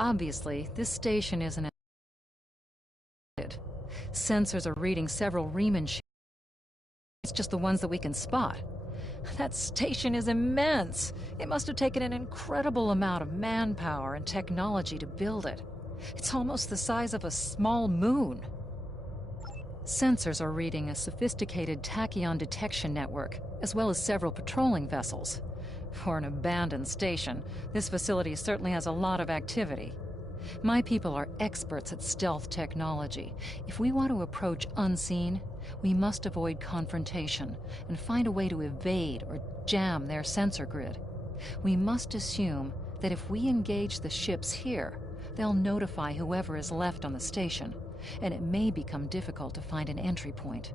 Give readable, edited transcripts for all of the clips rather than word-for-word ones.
Obviously, this station isn't. Sensors are reading several Riemann shapes. It's just the ones that we can spot. That station is immense. It must have taken an incredible amount of manpower and technology to build it. It's almost the size of a small moon. Sensors are reading a sophisticated tachyon detection network, as well as several patrolling vessels. For an abandoned station, this facility certainly has a lot of activity. My people are experts at stealth technology. If we want to approach unseen, we must avoid confrontation and find a way to evade or jam their sensor grid. We must assume that if we engage the ships here, they'll notify whoever is left on the station, and it may become difficult to find an entry point.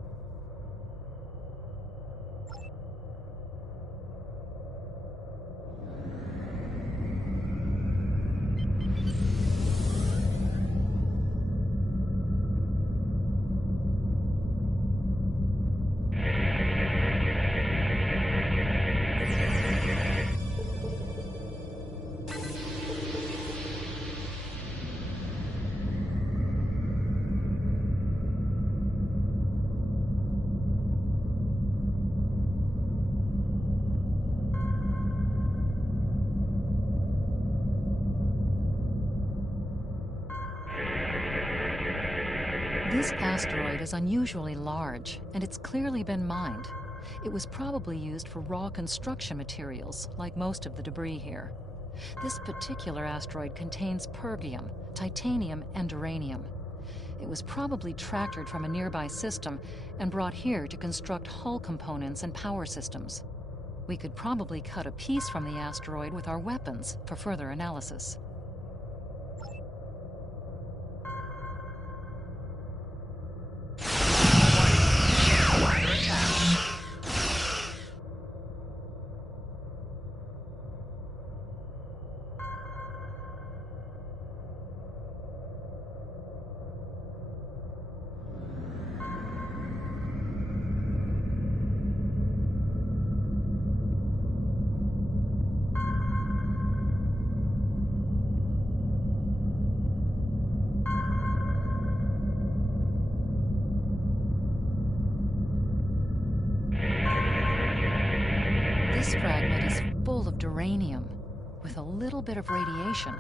This asteroid is unusually large, and it's clearly been mined. It was probably used for raw construction materials, like most of the debris here. This particular asteroid contains pergium, titanium, and uranium. It was probably tractored from a nearby system and brought here to construct hull components and power systems. We could probably cut a piece from the asteroid with our weapons for further analysis. This fragment is full of duranium. With a little bit of radiation,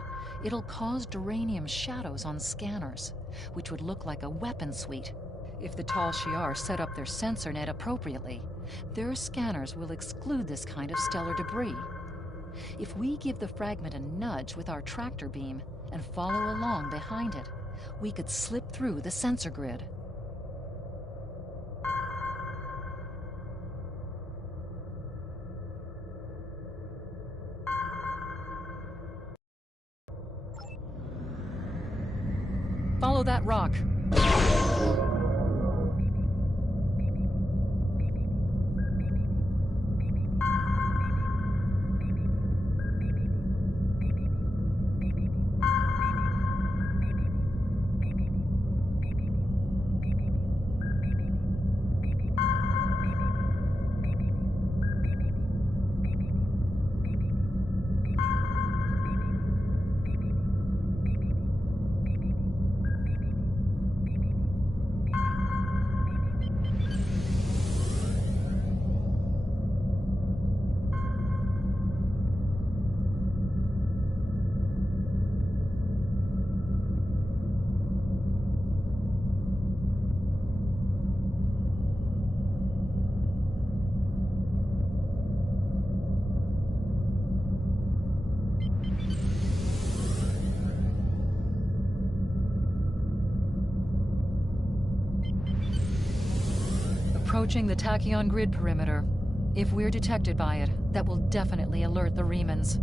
it'll cause duranium shadows on scanners, which would look like a weapon suite. If the Tal Shiar set up their sensor net appropriately, their scanners will exclude this kind of stellar debris. If we give the fragment a nudge with our tractor beam and follow along behind it, we could slip through the sensor grid. Follow that rock. Approaching the tachyon grid perimeter. If we're detected by it, that will definitely alert the Riemanns.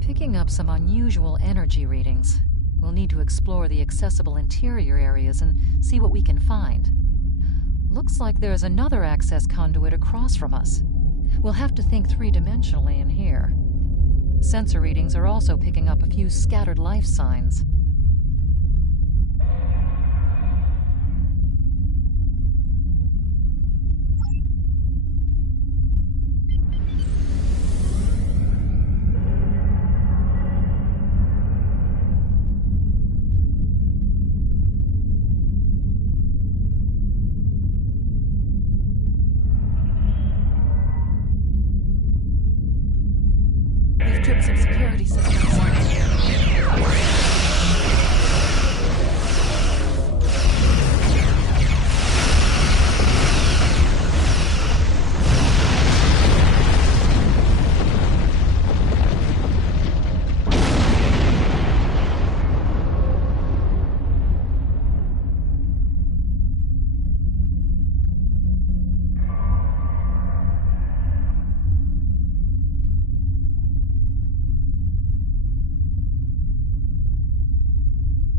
Picking up some unusual energy readings. We'll need to explore the accessible interior areas and see what we can find. Looks like there's another access conduit across from us. We'll have to think three-dimensionally in here. Sensor readings are also picking up a few scattered life signs. We've tripped some security systems.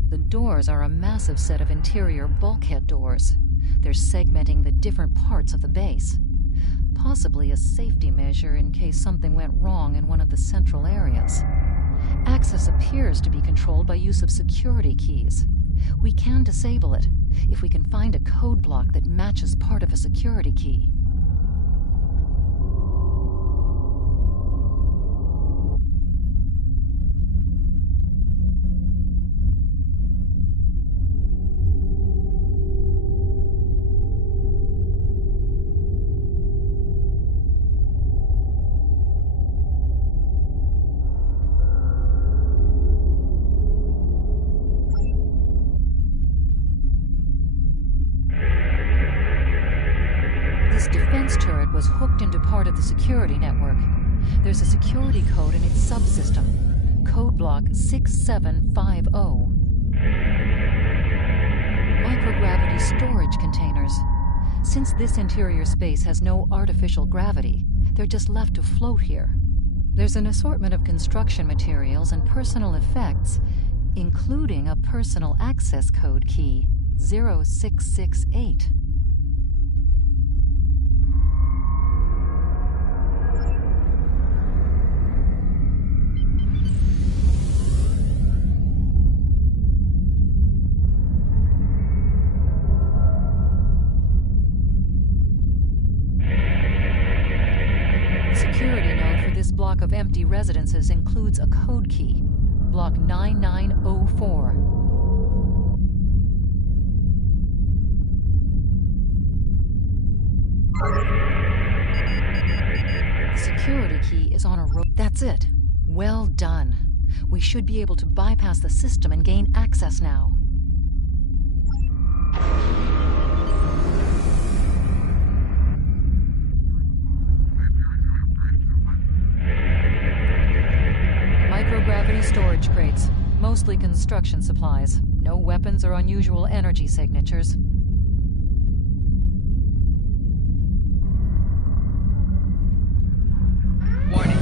The doors are a massive set of interior bulkhead doors. They're segmenting the different parts of the base. Possibly a safety measure in case something went wrong in one of the central areas. Access appears to be controlled by use of security keys. We can disable it if we can find a code block that matches part of a security key. This defense turret was hooked into part of the security network. There's a security code in its subsystem. Code block 6750. Microgravity storage containers. Since this interior space has no artificial gravity, they're just left to float here. There's an assortment of construction materials and personal effects, including a personal access code key, 0668. Security node for this block of empty residences includes a code key, block 9904. The security key is on a rope. That's it. Well done. We should be able to bypass the system and gain access now. Microgravity storage crates, mostly construction supplies. No weapons or unusual energy signatures. Warning.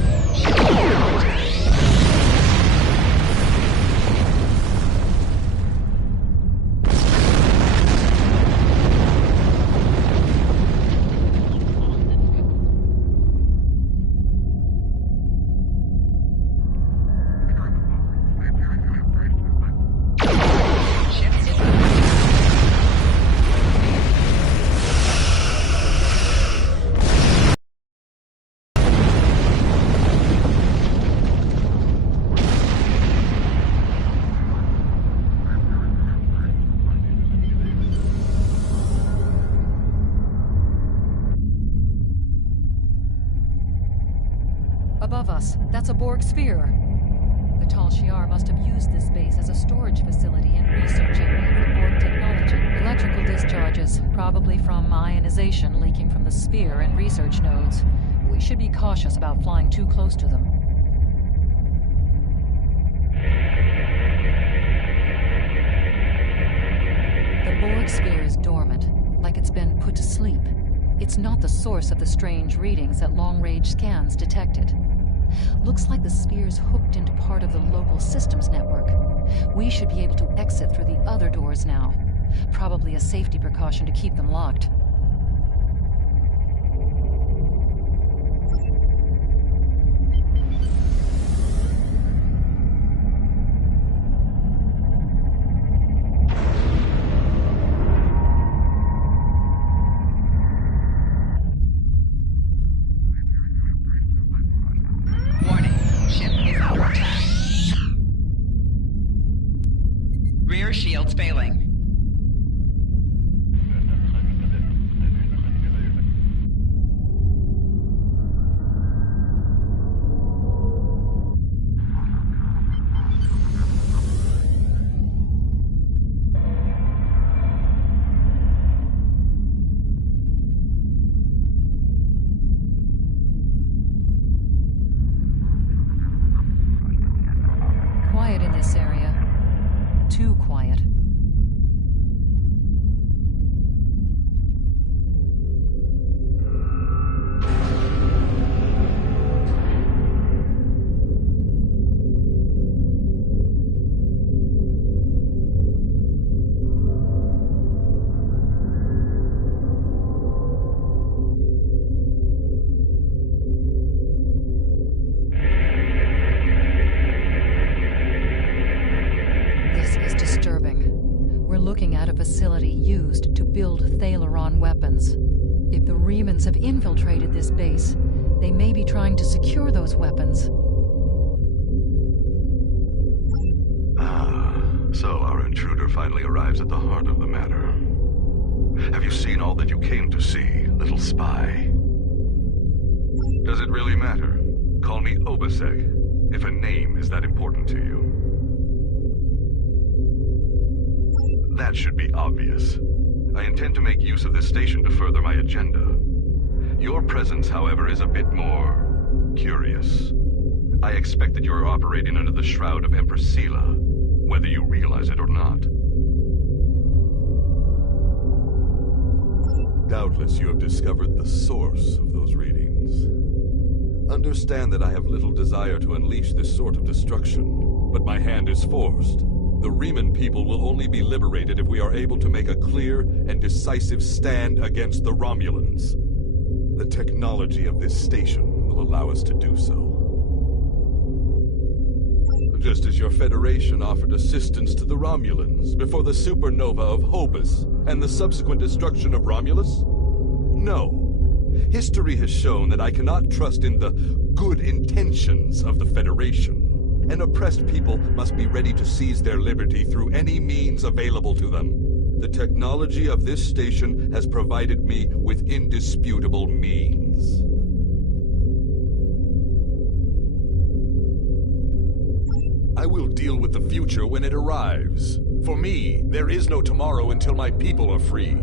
Above us, that's a Borg sphere. The Tal Shiar must have used this base as a storage facility and research area for Borg technology. Electrical discharges, probably from ionization leaking from the sphere and research nodes. We should be cautious about flying too close to them. The Borg sphere is dormant, like it's been put to sleep. It's not the source of the strange readings that long-range scans detected. Looks like the sphere's hooked into part of the local systems network. We should be able to exit through the other doors now. Probably a safety precaution to keep them locked. Thalaron weapons. If the Remans have infiltrated this base, they may be trying to secure those weapons. So our intruder finally arrives at the heart of the matter. Have you seen all that you came to see, little spy? Does it really matter? Call me Obasek, if a name is that important to you. That should be obvious. I intend to make use of this station to further my agenda. Your presence, however, is a bit more curious. I expect that you are operating under the shroud of Empress Sela, whether you realize it or not. Doubtless you have discovered the source of those readings. Understand that I have little desire to unleash this sort of destruction, but my hand is forced. The Reman people will only be liberated if we are able to make a clear and decisive stand against the Romulans. The technology of this station will allow us to do so. Just as your Federation offered assistance to the Romulans before the supernova of Hobus and the subsequent destruction of Romulus? No. History has shown that I cannot trust in the good intentions of the Federation. An oppressed people must be ready to seize their liberty through any means available to them. The technology of this station has provided me with indisputable means. I will deal with the future when it arrives. For me, there is no tomorrow until my people are free.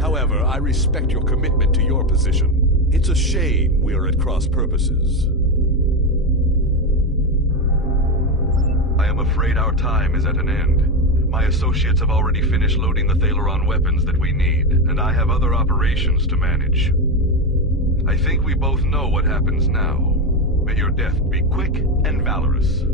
However, I respect your commitment to your position. It's a shame we are at cross purposes. I am afraid our time is at an end. My associates have already finished loading the Thalaron weapons that we need, and I have other operations to manage. I think we both know what happens now. May your death be quick and valorous.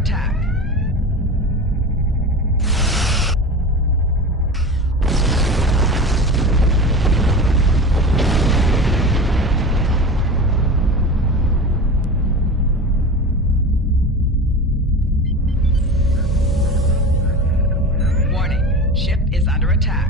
attack. Warning, ship is under attack.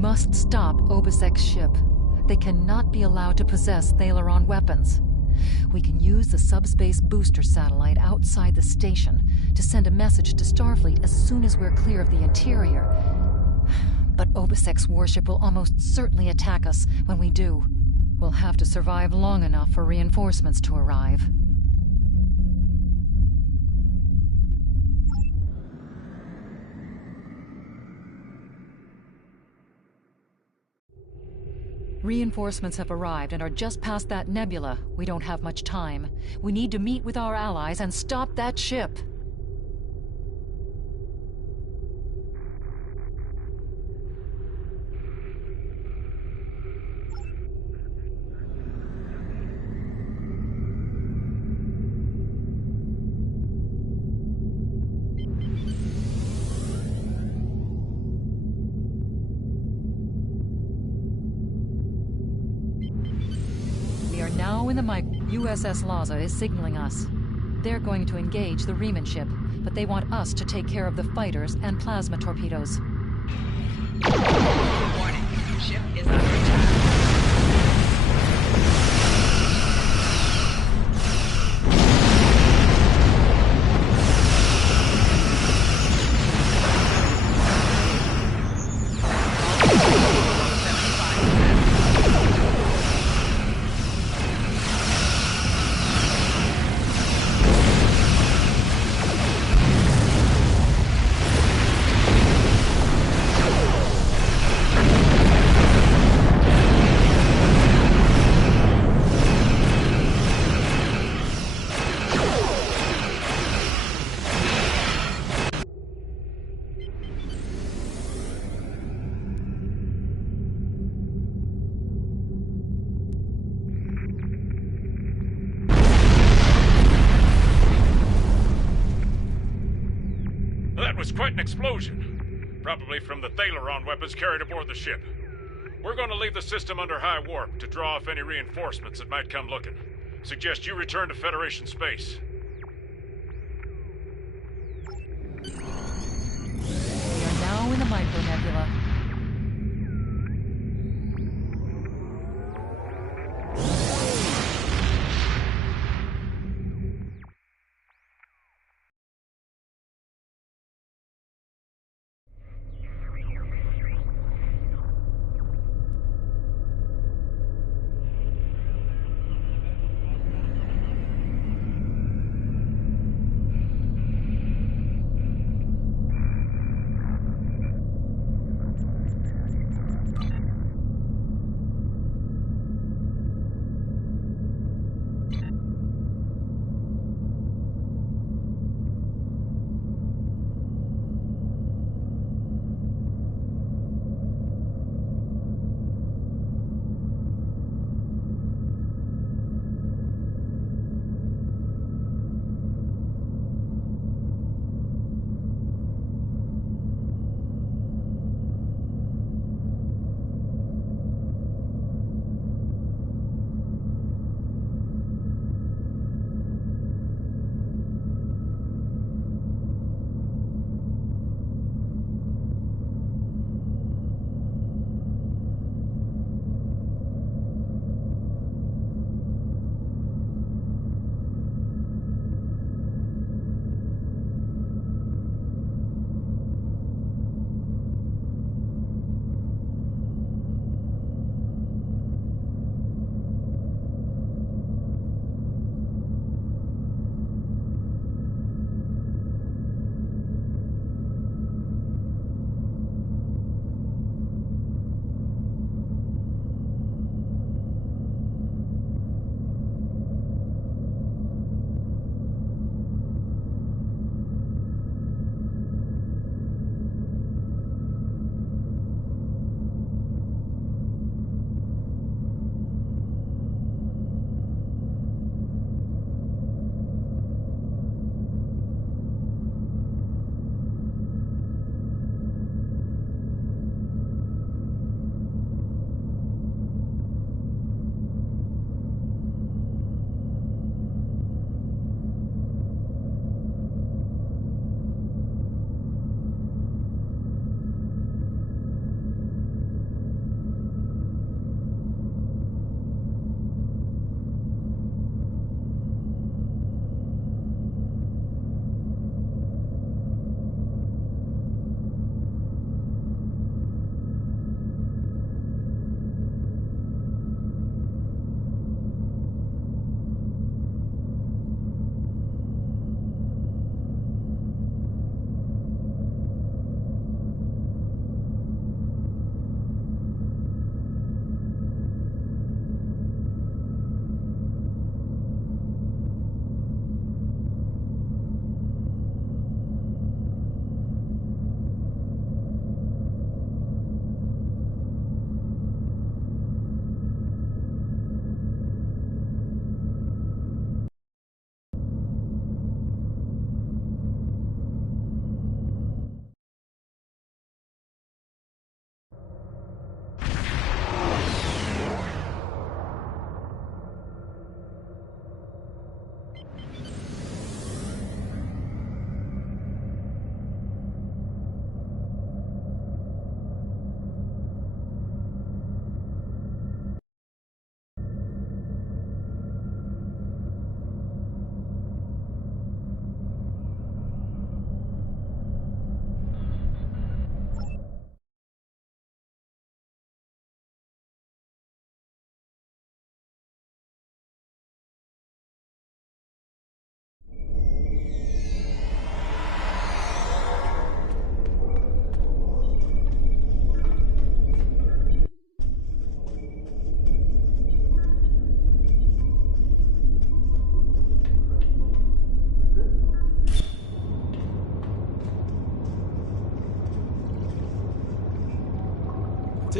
Must stop Obisek's ship. They cannot be allowed to possess Thalaron weapons. We can use the subspace booster satellite outside the station to send a message to Starfleet as soon as we're clear of the interior. But Obisek's warship will almost certainly attack us when we do. We'll have to survive long enough for reinforcements to arrive. Reinforcements have arrived and are just past that nebula. We don't have much time. We need to meet with our allies and stop that ship. Now in the USS Laza is signaling us. They're going to engage the Riemann ship, but they want us to take care of the fighters and plasma torpedoes. Warning, ship is under attack. That was quite an explosion. Probably from the Thalaron weapons carried aboard the ship. We're going to leave the system under high warp to draw off any reinforcements that might come looking. Suggest you return to Federation space. We are now in the micronebula.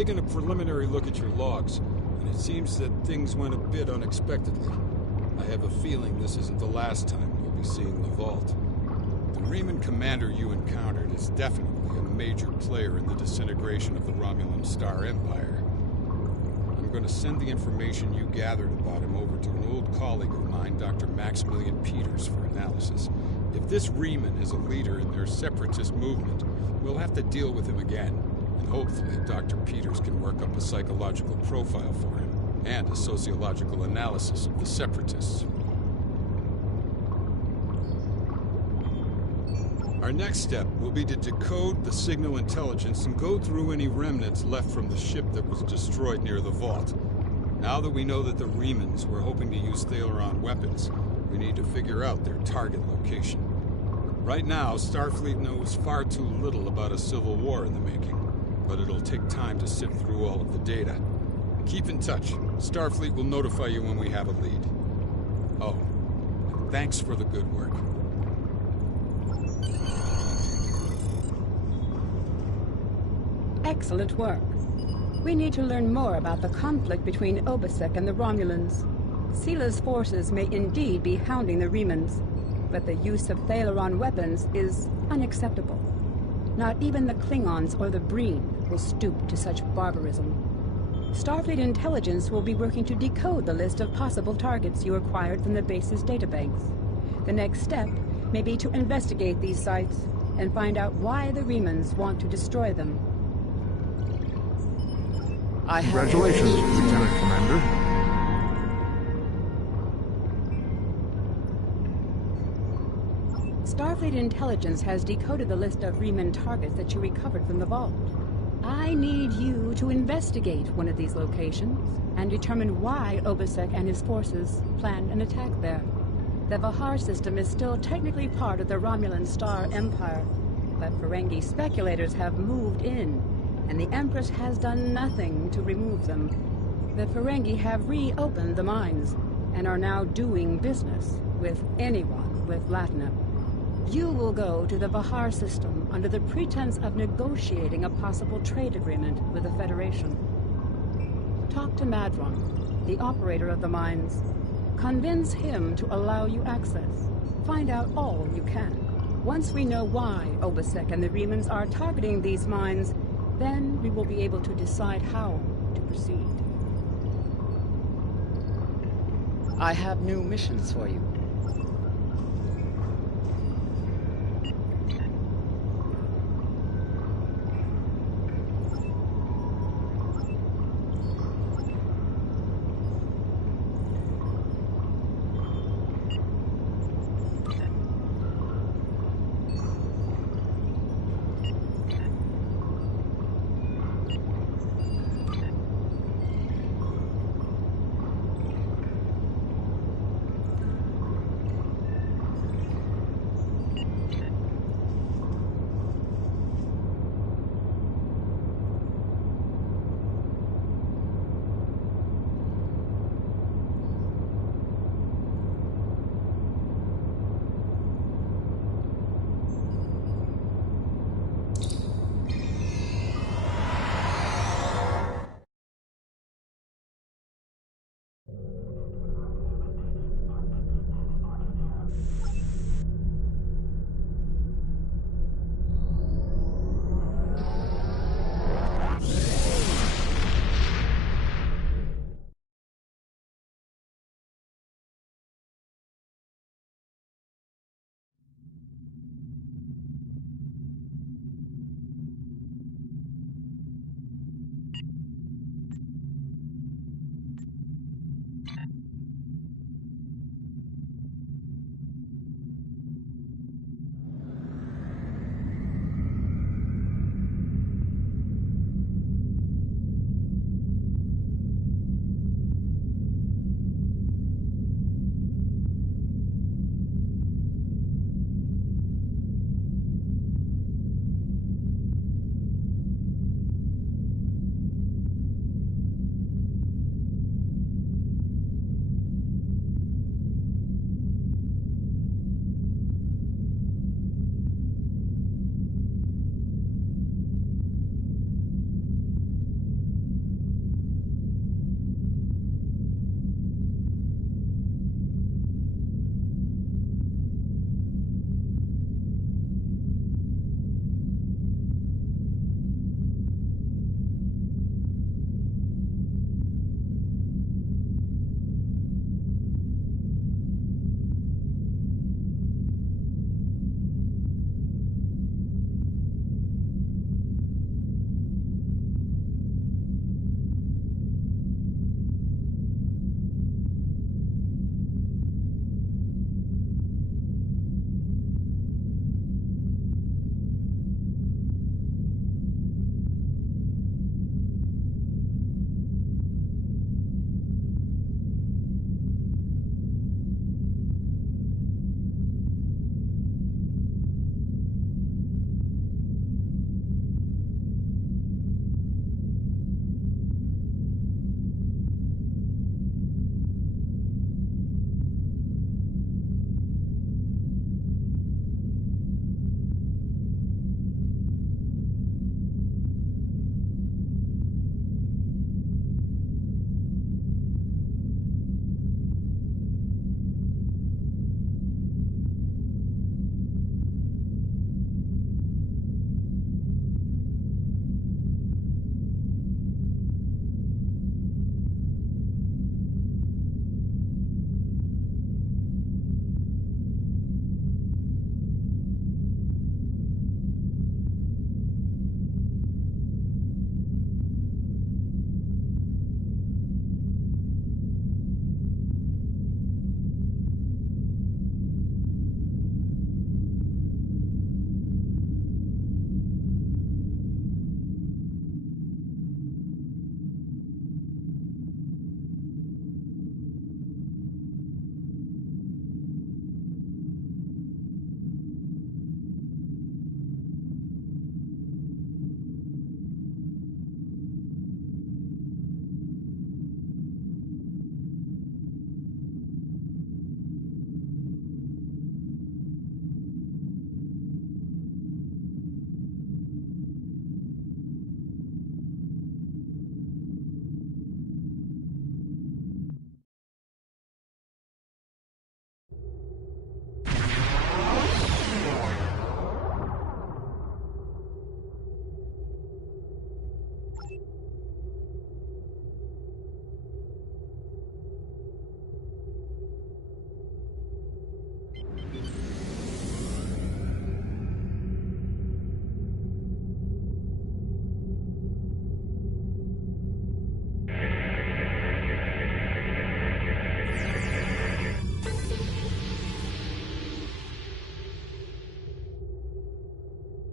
taken a preliminary look at your logs, and it seems that things went a bit unexpectedly. I have a feeling this isn't the last time you'll be seeing the vault. The Riemann commander you encountered is definitely a major player in the disintegration of the Romulan Star Empire. I'm going to send the information you gathered about him over to an old colleague of mine, Dr. Maximilian Peters, for analysis. If this Riemann is a leader in their separatist movement, we'll have to deal with him again. And hopefully Dr. Peters can work up a psychological profile for him, and a sociological analysis of the separatists. Our next step will be to decode the signal intelligence and go through any remnants left from the ship that was destroyed near the vault. Now that we know that the Riemanns were hoping to use Thaleron weapons, we need to figure out their target location. Right now, Starfleet knows far too little about a civil war in the making, but it'll take time to sift through all of the data. Keep in touch. Starfleet will notify you when we have a lead. Oh, and thanks for the good work. Excellent work. We need to learn more about the conflict between Obasek and the Romulans. Sila's forces may indeed be hounding the Riemanns, but the use of Thaleron weapons is unacceptable. Not even the Klingons or the Breen will stoop to such barbarism. Starfleet intelligence will be working to decode the list of possible targets you acquired from the base's databanks. The next step may be to investigate these sites and find out why the Riemanns want to destroy them. Congratulations, Lieutenant Commander. Starfleet intelligence has decoded the list of Riemann targets that you recovered from the vault. I need you to investigate one of these locations and determine why Obasek and his forces planned an attack there. The Vahar system is still technically part of the Romulan Star Empire, but Ferengi speculators have moved in, and the Empress has done nothing to remove them. The Ferengi have reopened the mines and are now doing business with anyone with Latinum. You will go to the Vahar system under the pretense of negotiating a possible trade agreement with the Federation. Talk to Madron, the operator of the mines. Convince him to allow you access. Find out all you can. Once we know why Obasek and the Riemanns are targeting these mines, then we will be able to decide how to proceed. I have new missions for you.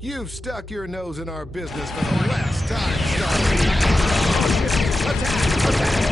You've stuck your nose in our business for the last time, Starfleet. Attack! Attack!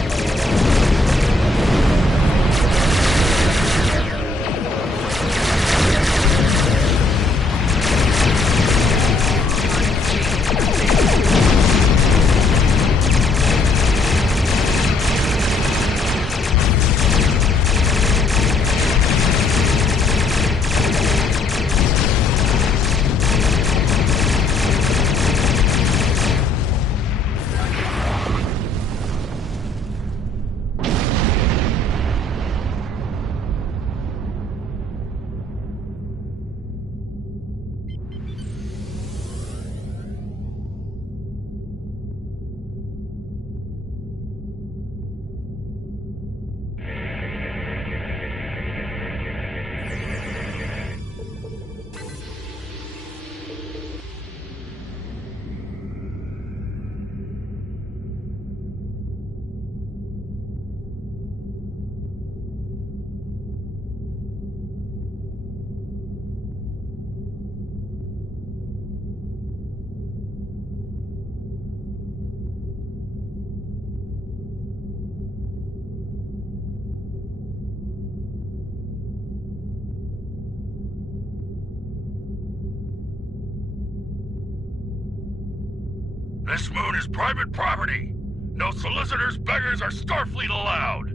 This moon is private property. No solicitors, beggars, or Starfleet allowed.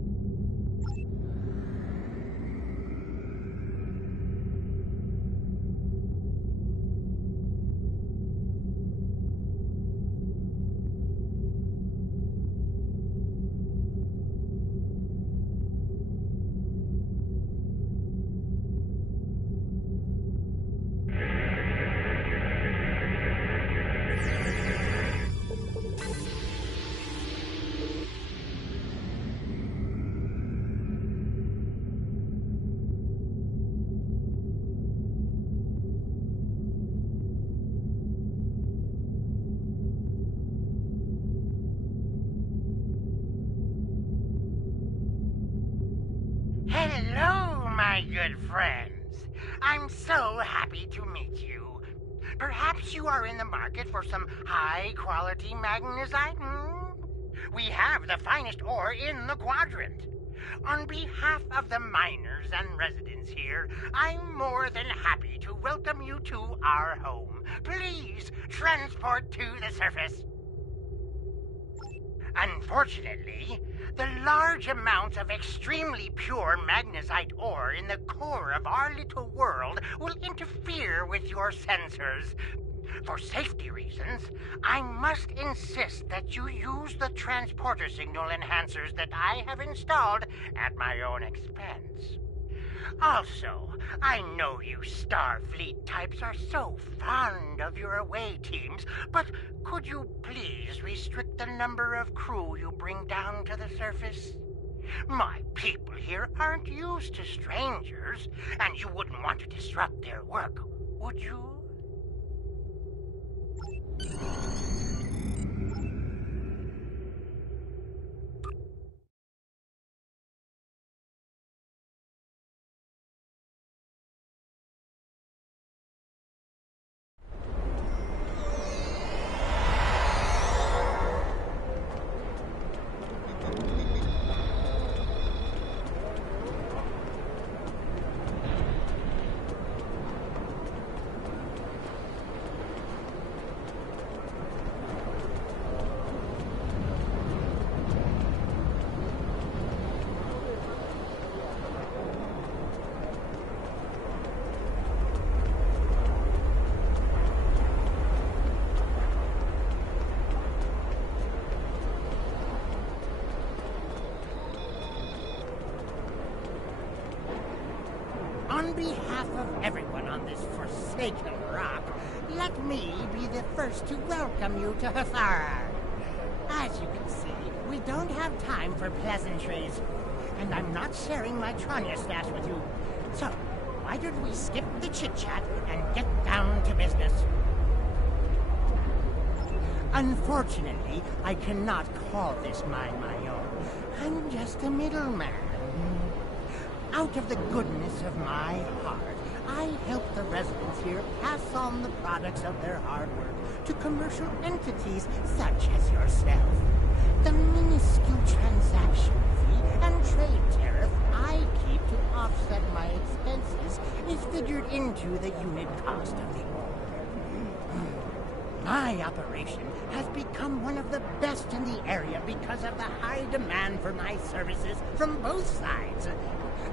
Hello, my good friends. I'm so happy to meet you. Perhaps you are in the market for some high-quality magnesite? We have the finest ore in the quadrant. On behalf of the miners and residents here, I'm more than happy to welcome you to our home. Please transport to the surface. Unfortunately, the large amounts of extremely pure magnesite ore in the core of our little world will interfere with your sensors. For safety reasons, I must insist that you use the transporter signal enhancers that I have installed at my own expense. Also, I know you Starfleet types are so fond of your away teams, but could you please restrict the number of crew you bring down to the surface? My people here aren't used to strangers, and you wouldn't want to disrupt their work, would you? On behalf of everyone on this forsaken rock, let me be the first to welcome you to Hathara. As you can see, we don't have time for pleasantries, and I'm not sharing my Tranya stash with you. So, why don't we skip the chit-chat and get down to business? Unfortunately, I cannot call this mine my own. I'm just a middleman. Out of the goodness of my heart, I help the residents here pass on the products of their hard work to commercial entities such as yourself. The minuscule transaction fee and trade tariff I keep to offset my expenses is figured into the unit cost of the ore. My operation has become one of the best in the area because of the high demand for my services from both sides.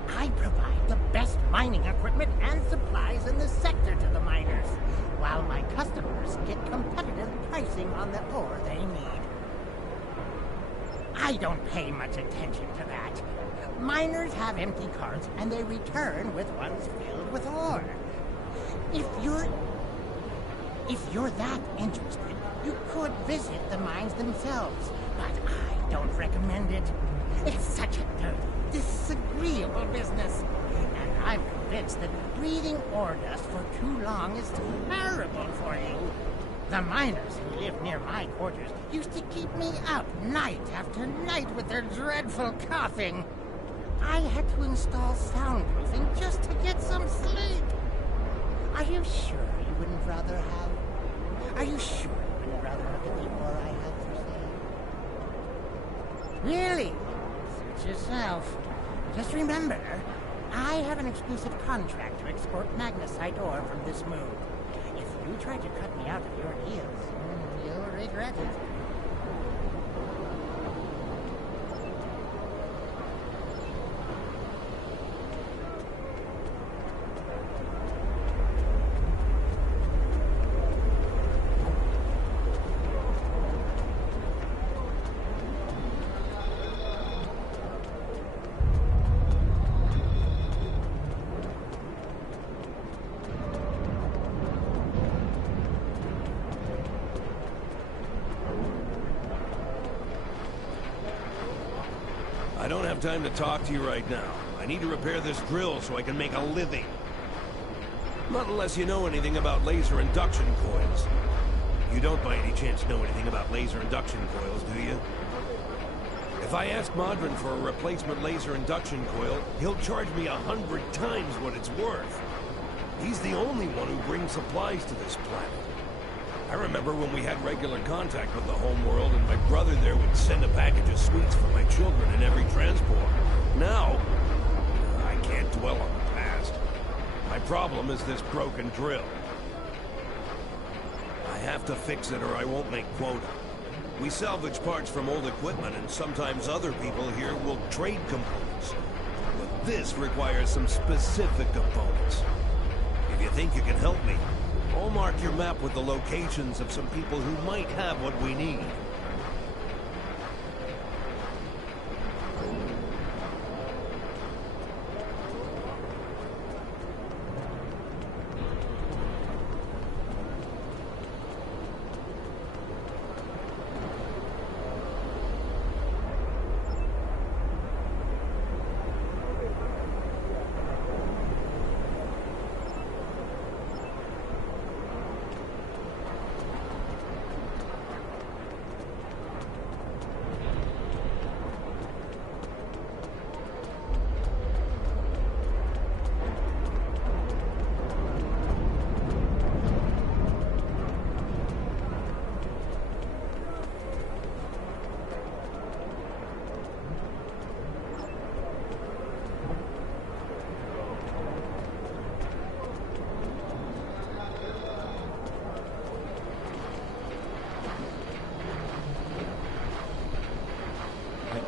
I provide the best mining equipment and supplies in the sector to the miners, while my customers get competitive pricing on the ore they need. I don't pay much attention to that. Miners have empty carts and they return with ones filled with ore. If you're that interested, you could visit the mines themselves, but I don't recommend it. It's such a dirty, disagreeable business, and I'm convinced that breathing ore dust for too long is terrible for you. The miners who live near my quarters used to keep me up night after night with their dreadful coughing. I had to install soundproofing just to get some sleep. Are you sure you wouldn't rather have... Are you sure you wouldn't rather have the ore I have for sale? Really? Suit yourself. Just remember, I have an exclusive contract to export magnesite ore from this moon. If you try to cut me out of your deals, you'll regret it. I don't have time to talk to you right now. I need to repair this drill so I can make a living. Not unless you know anything about laser induction coils. You don't by any chance know anything about laser induction coils, do you? If I ask Modron for a replacement laser induction coil, he'll charge me 100 times what it's worth. He's the only one who brings supplies to this planet. I remember when we had regular contact with the home world and my brother there would send a package of sweets for my children in every transport. Now, I can't dwell on the past. My problem is this broken drill. I have to fix it or I won't make quota. We salvage parts from old equipment and sometimes other people here will trade components. But this requires some specific components. If you think you can help me, I'll mark your map with the locations of some people who might have what we need.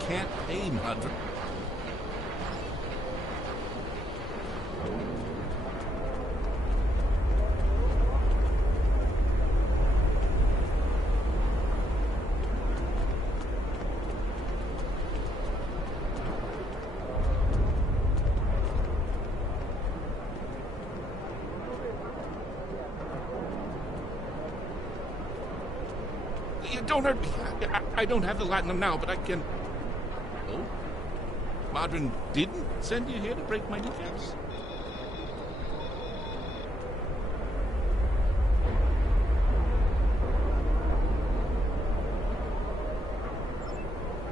Can't pay Modron. Don't hurt me. I don't have the latinum now, but I can... Oh? Modron didn't send you here to break my kneecaps?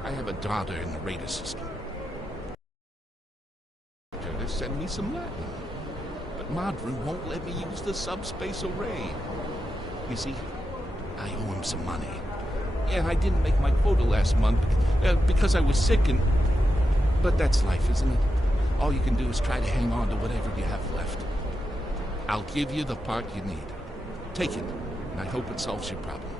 I have a daughter in the radar system. Send me some Latin. But Modron won't let me use the subspace array. You see, I owe him some money. Yeah, I didn't make my quota last month because I was sick and... But that's life, isn't it? All you can do is try to hang on to whatever you have left. I'll give you the part you need. Take it, and I hope it solves your problem.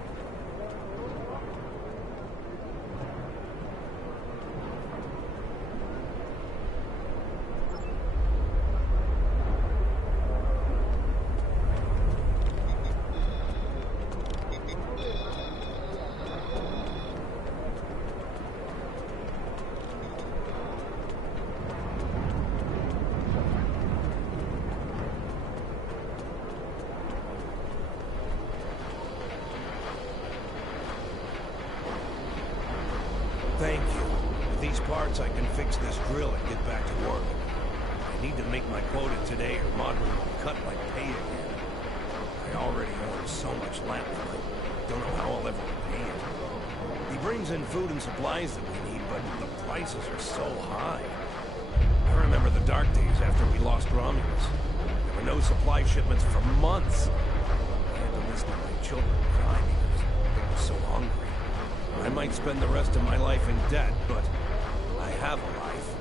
Thank you. With these parts, I can fix this drill and get back to work. I need to make my quota today or Modron will cut my pay again. I already owe him so much land that I don't know how I'll ever repay it. He brings in food and supplies that we need, but the prices are so high. I remember the dark days after we lost Romulus. There were no supply shipments for months. I had to listen to my children cry because they were so hungry. I might spend the rest of my life in debt, but I have a life.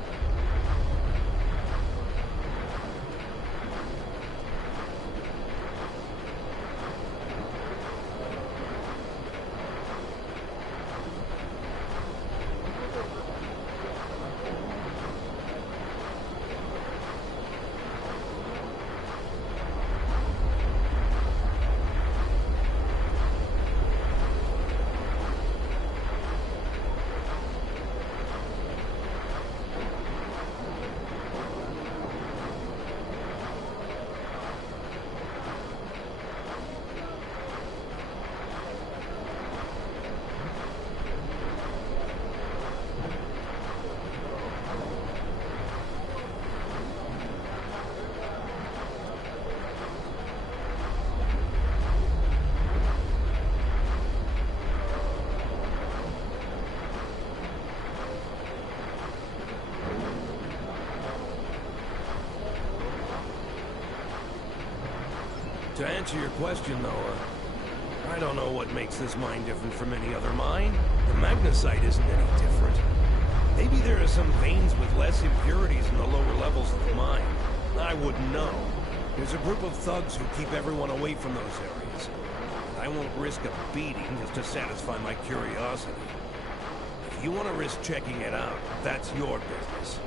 To answer your question, though, I don't know what makes this mine different from any other mine. The magnesite isn't any different. Maybe there are some veins with less impurities in the lower levels of the mine. I wouldn't know. There's a group of thugs who keep everyone away from those areas. I won't risk a beating just to satisfy my curiosity. If you want to risk checking it out, that's your business.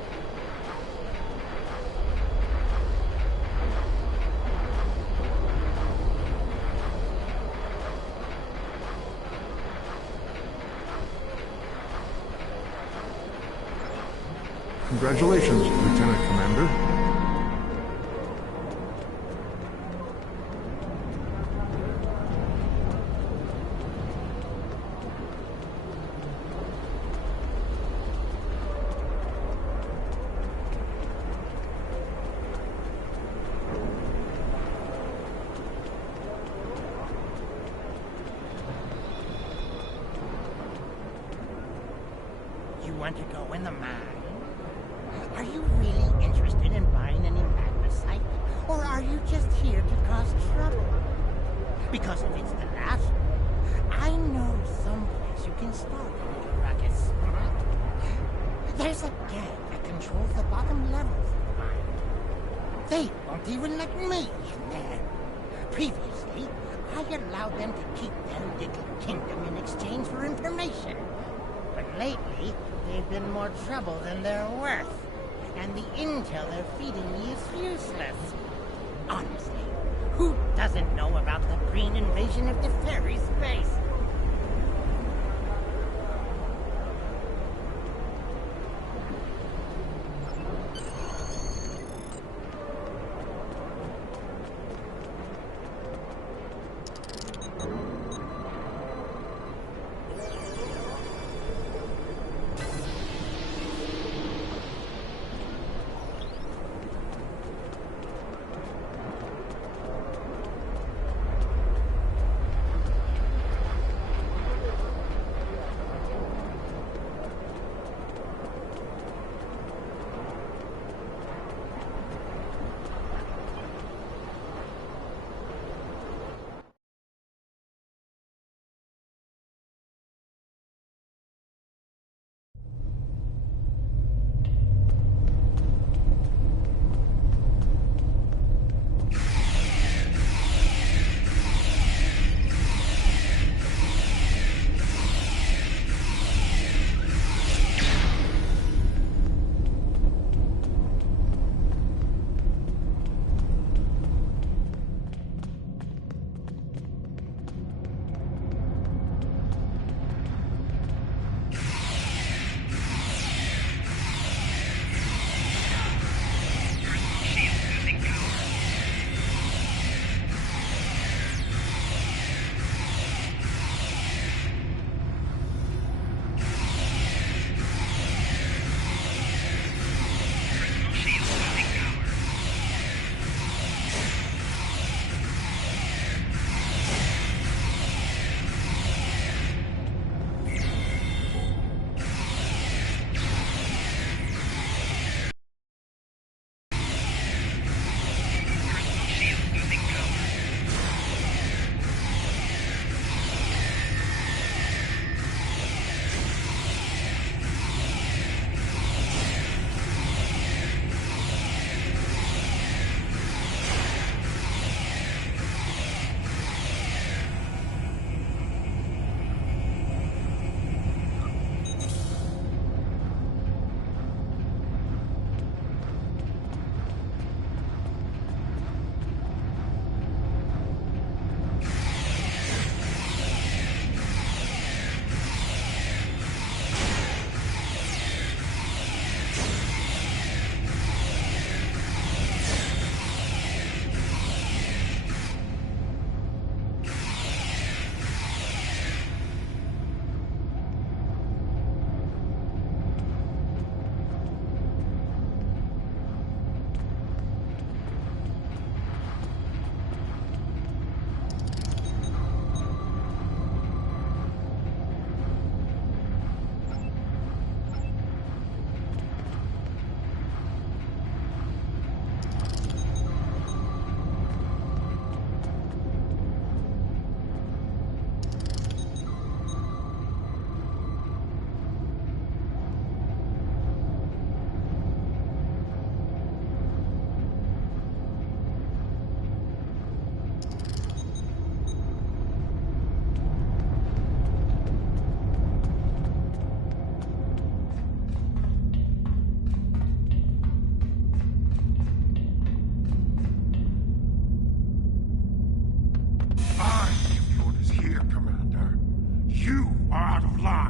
Congratulations, Lieutenant Commander. You want to go in the mine? Are you really interested in buying any magnesite? Or are you just here to cause trouble? Because if it's the last one, I know someplace you can start a little ruckus. There's a gang that controls the bottom levels of the mine. They won't even let me in there. Previously, I allowed them to keep their little kingdom in exchange for information. But lately, they've been more trouble than they're worth. And the intel they're feeding me is useless. Honestly, who doesn't know about the green invasion of the fairy space?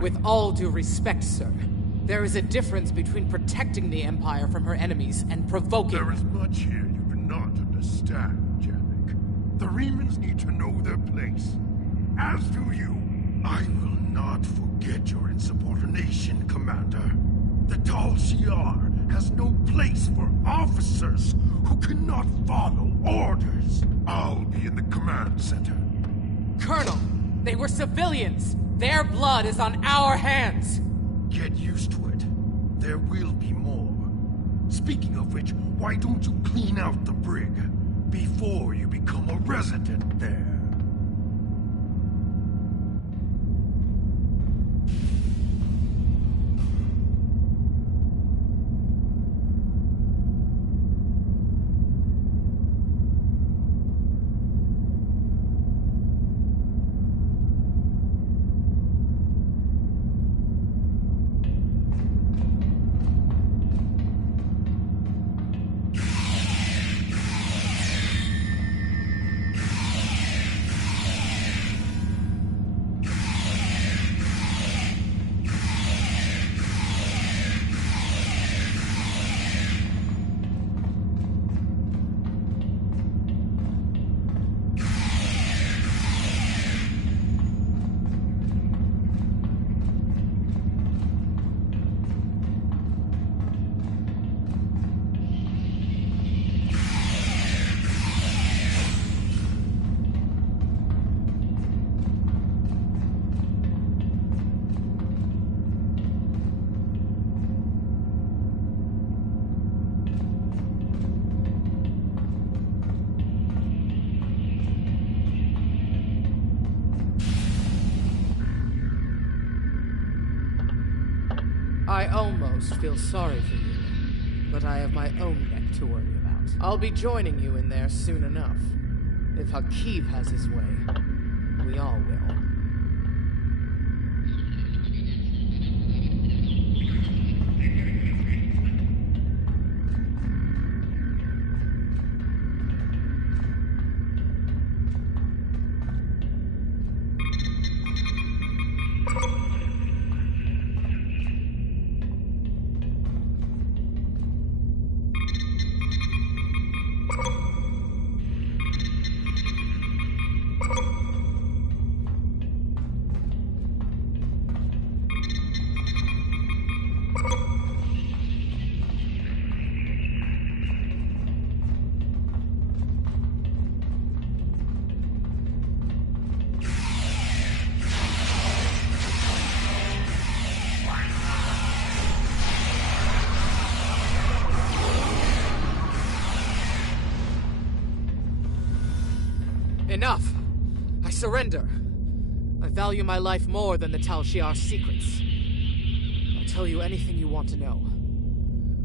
With all due respect, sir, there is a difference between protecting the Empire from her enemies and provoking There is much here you cannot understand, Janek. The Remans need to know their place. As do you. I will not forget your insubordination, Commander. The Tal Shiar has no place for officers who cannot follow orders. I'll be in the command center. Colonel, they were civilians. Their blood is on our hands. Get used to it. There will be more. Speaking of which, why don't you clean out the brig before you become a resident there? I almost feel sorry for you, but I have my own neck to worry about. I'll be joining you in there soon enough. If Hakeeb has his way, we all will. Enough! I surrender. I value my life more than the Tal Shiar's secrets. I'll tell you anything you want to know.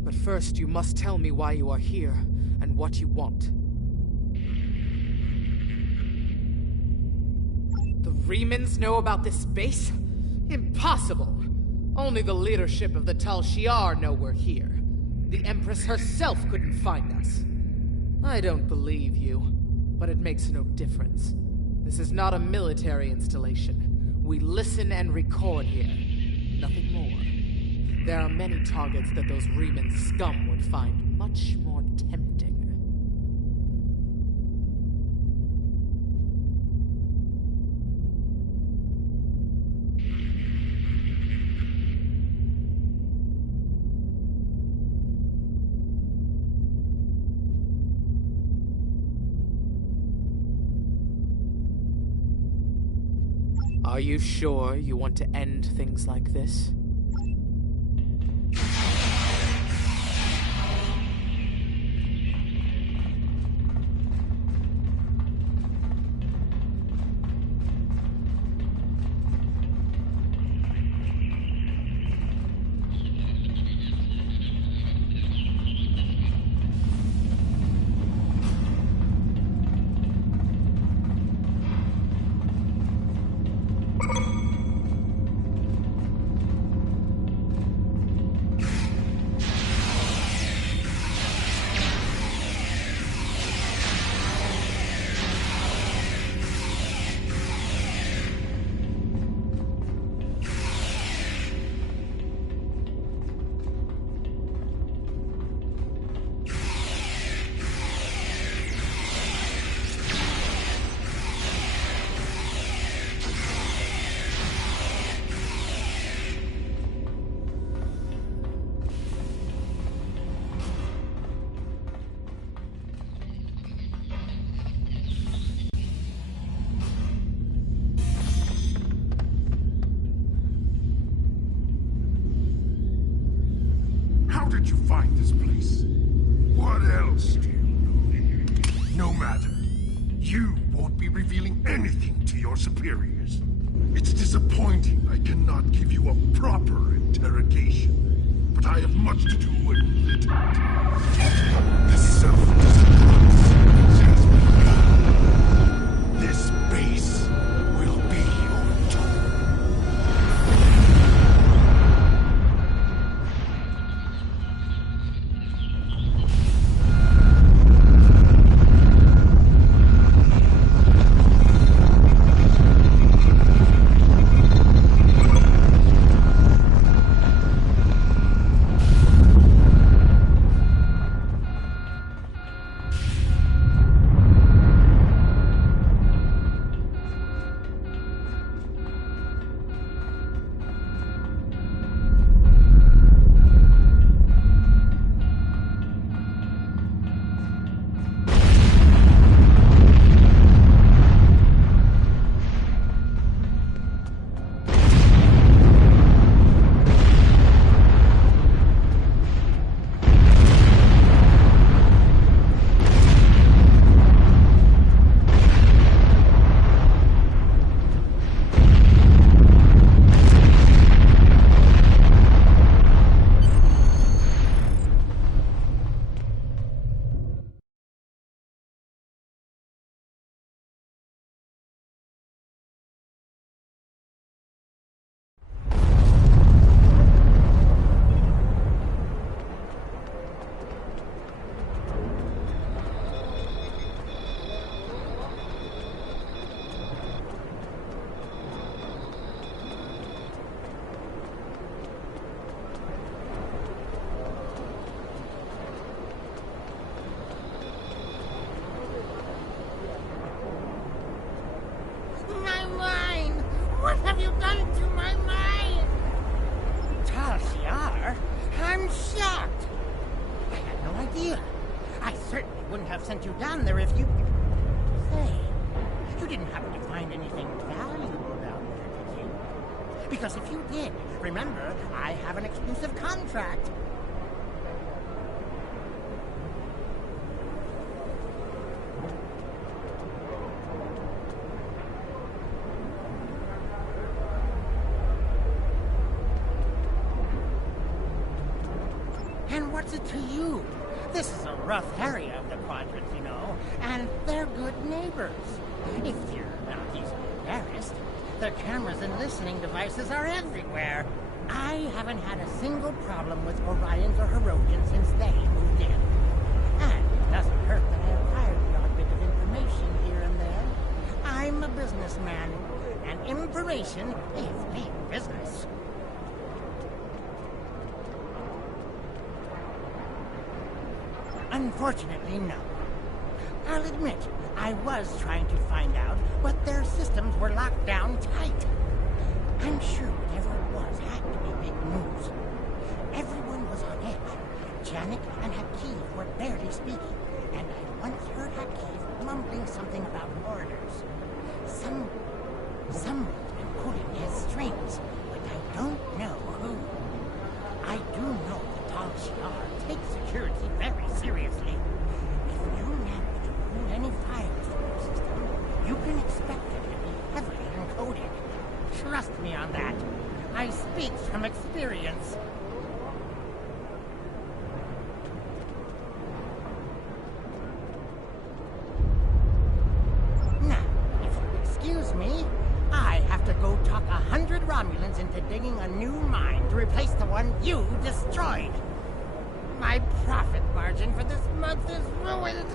But first, you must tell me why you are here and what you want. The Remans know about this base? Impossible! Only the leadership of the Tal Shiar know we're here. The Empress herself couldn't find us. I don't believe you. But it makes no difference. This is not a military installation. We listen and record here. Nothing more. There are many targets that those Reman scum would find much more tempting. Are you sure you want to end things like this? How did you find this place? What else do you know? No matter. You won't be revealing anything to your superiors. It's disappointing I cannot give you a proper interrogation, but I have much to do and little time. The self-destruct has begun. This base will be your tomb. My mind! What have you done to my mind? Talsiar? I'm shocked. I had no idea. I certainly wouldn't have sent you down there if you... Say, you didn't happen to find anything valuable down there, did you? Because if you did, remember, I have an exclusive contract. And what's it to you? This is a rough area of the quadrant, you know, and they're good neighbors. If you're not easily embarrassed, the cameras and listening devices are everywhere. I haven't had a single problem with Orions or Herodians since they moved in. And it doesn't hurt that I acquired the odd bit of information here and there. I'm a businessman, and information is big business. Unfortunately, no. I'll admit, I was trying to find out, but their systems were locked down tight. I'm sure whatever it was had to be big news. Everyone was on edge. Janik and Hakeev were barely speaking, and I once heard Hakeev mumbling something about orders. Someone's been pulling his strings, but I don't know who. I do know that Talsiar takes security very seriously. If you manage to pull any files from your system, you can expect them to be heavily encoded. Trust me on that. I speak from experience. Now, if you'll excuse me, I have to go talk 100 Romulans into digging a new mine to replace the one you destroyed. My profit margin for this month is ruined.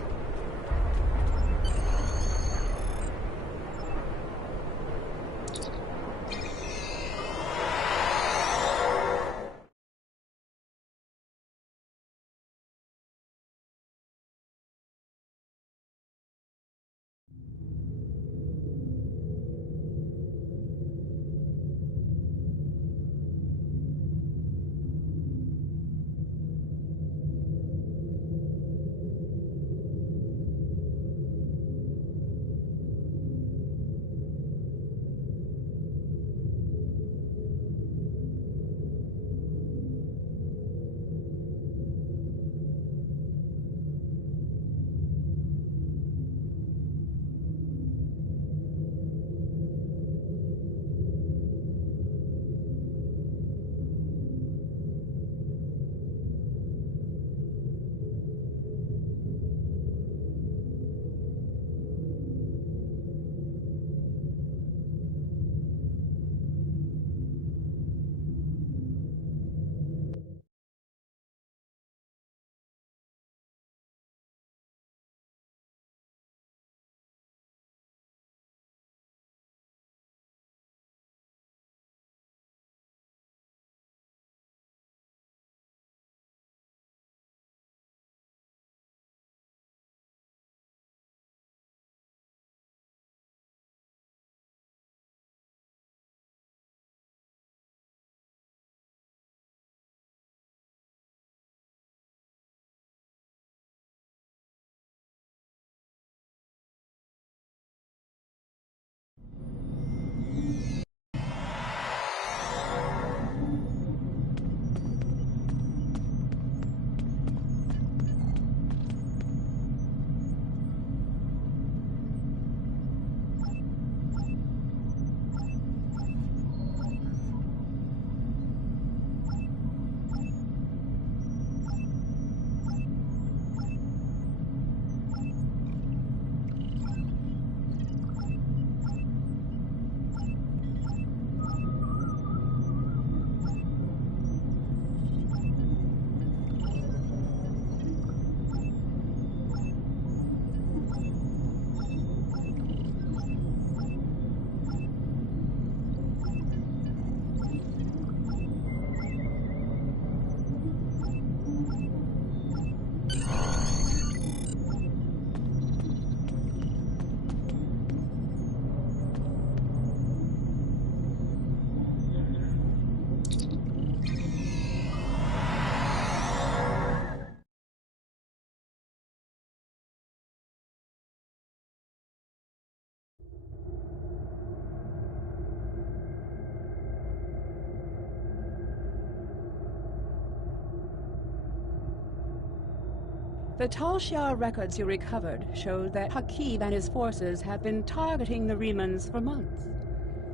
The Tal Shiar records you recovered showed that Hakib and his forces have been targeting the Remans for months.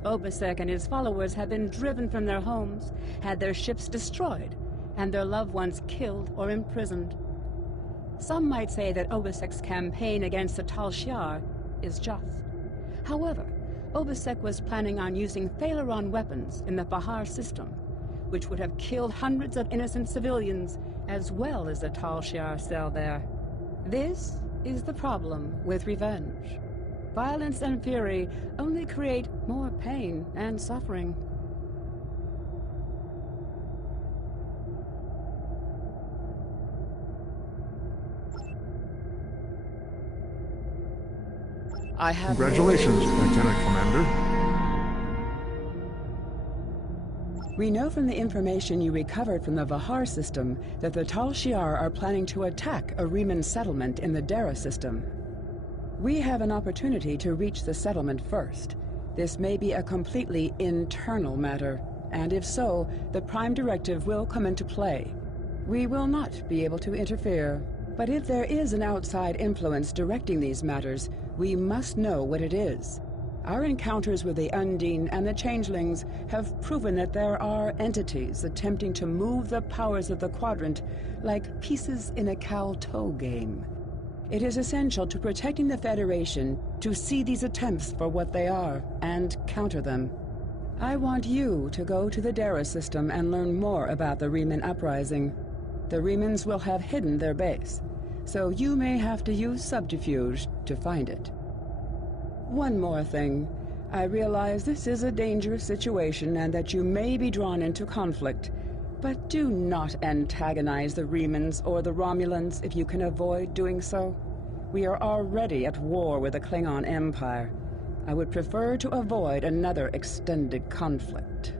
Obasek and his followers have been driven from their homes, had their ships destroyed, and their loved ones killed or imprisoned. Some might say that Obasek's campaign against the Tal Shiar is just. However, Obasek was planning on using Thaleron weapons in the Bahar system, which would have killed hundreds of innocent civilians as well as the Tal Shiar cell there. This is the problem with revenge. Violence and fury only create more pain and suffering. I have... Congratulations, Lieutenant Commander. We know from the information you recovered from the Vahar system that the Tal Shiar are planning to attack a Reman settlement in the Dara system. We have an opportunity to reach the settlement first. This may be a completely internal matter, and if so, the Prime Directive will come into play. We will not be able to interfere, but if there is an outside influence directing these matters, we must know what it is. Our encounters with the Undine and the Changelings have proven that there are entities attempting to move the powers of the Quadrant like pieces in a cow-toe game. It is essential to protecting the Federation to see these attempts for what they are and counter them. I want you to go to the Dara system and learn more about the Reman uprising. The Remans will have hidden their base, so you may have to use subterfuge to find it. One more thing. I realize this is a dangerous situation and that you may be drawn into conflict, but do not antagonize the Remans or the Romulans if you can avoid doing so. We are already at war with the Klingon Empire. I would prefer to avoid another extended conflict.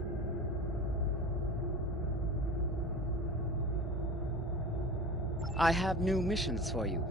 I have new missions for you.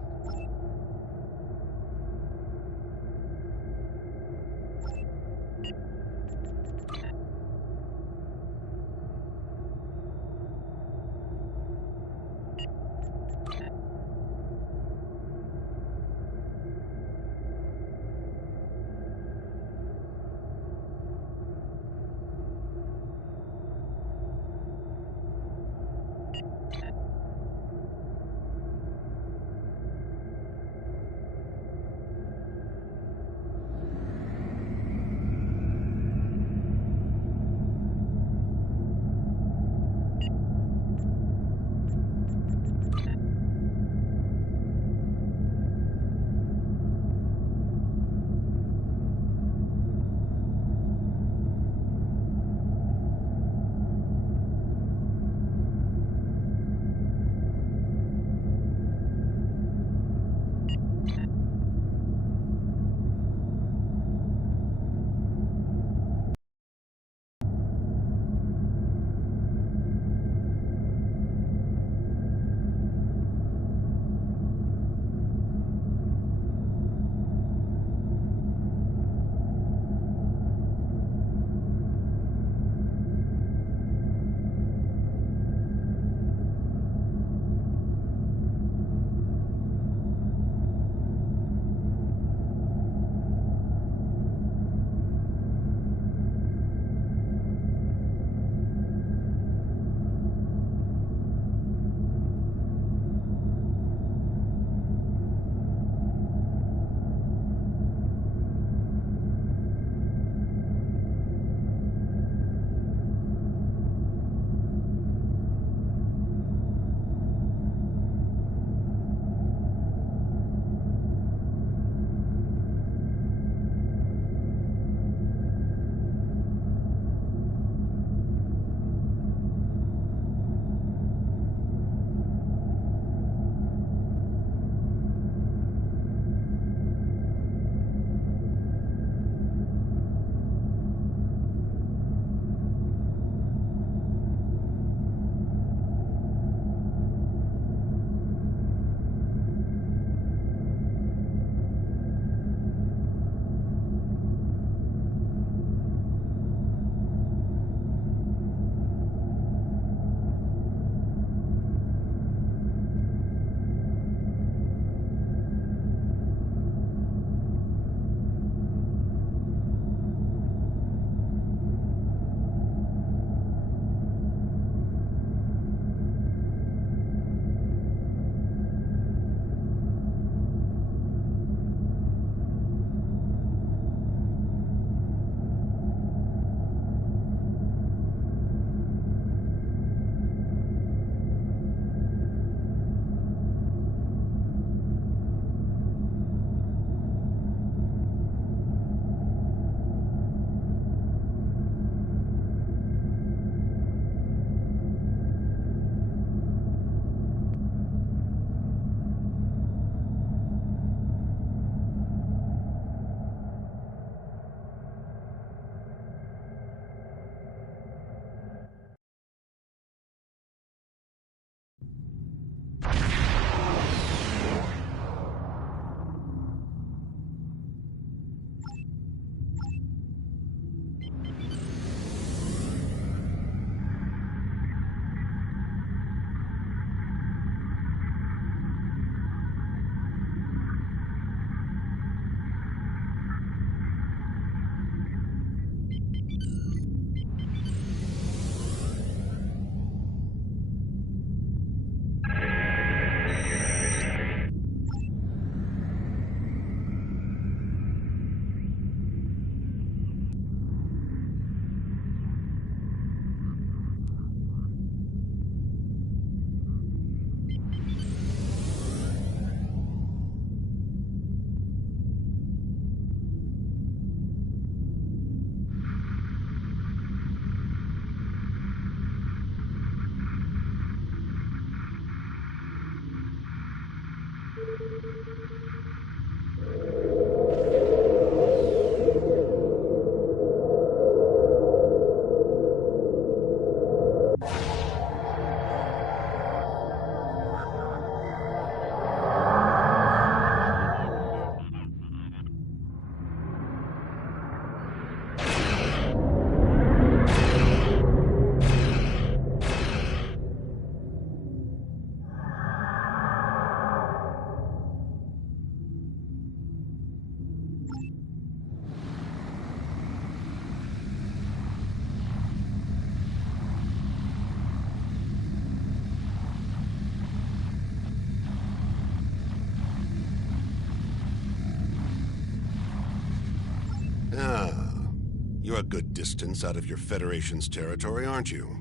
You're a good distance out of your Federation's territory, aren't you?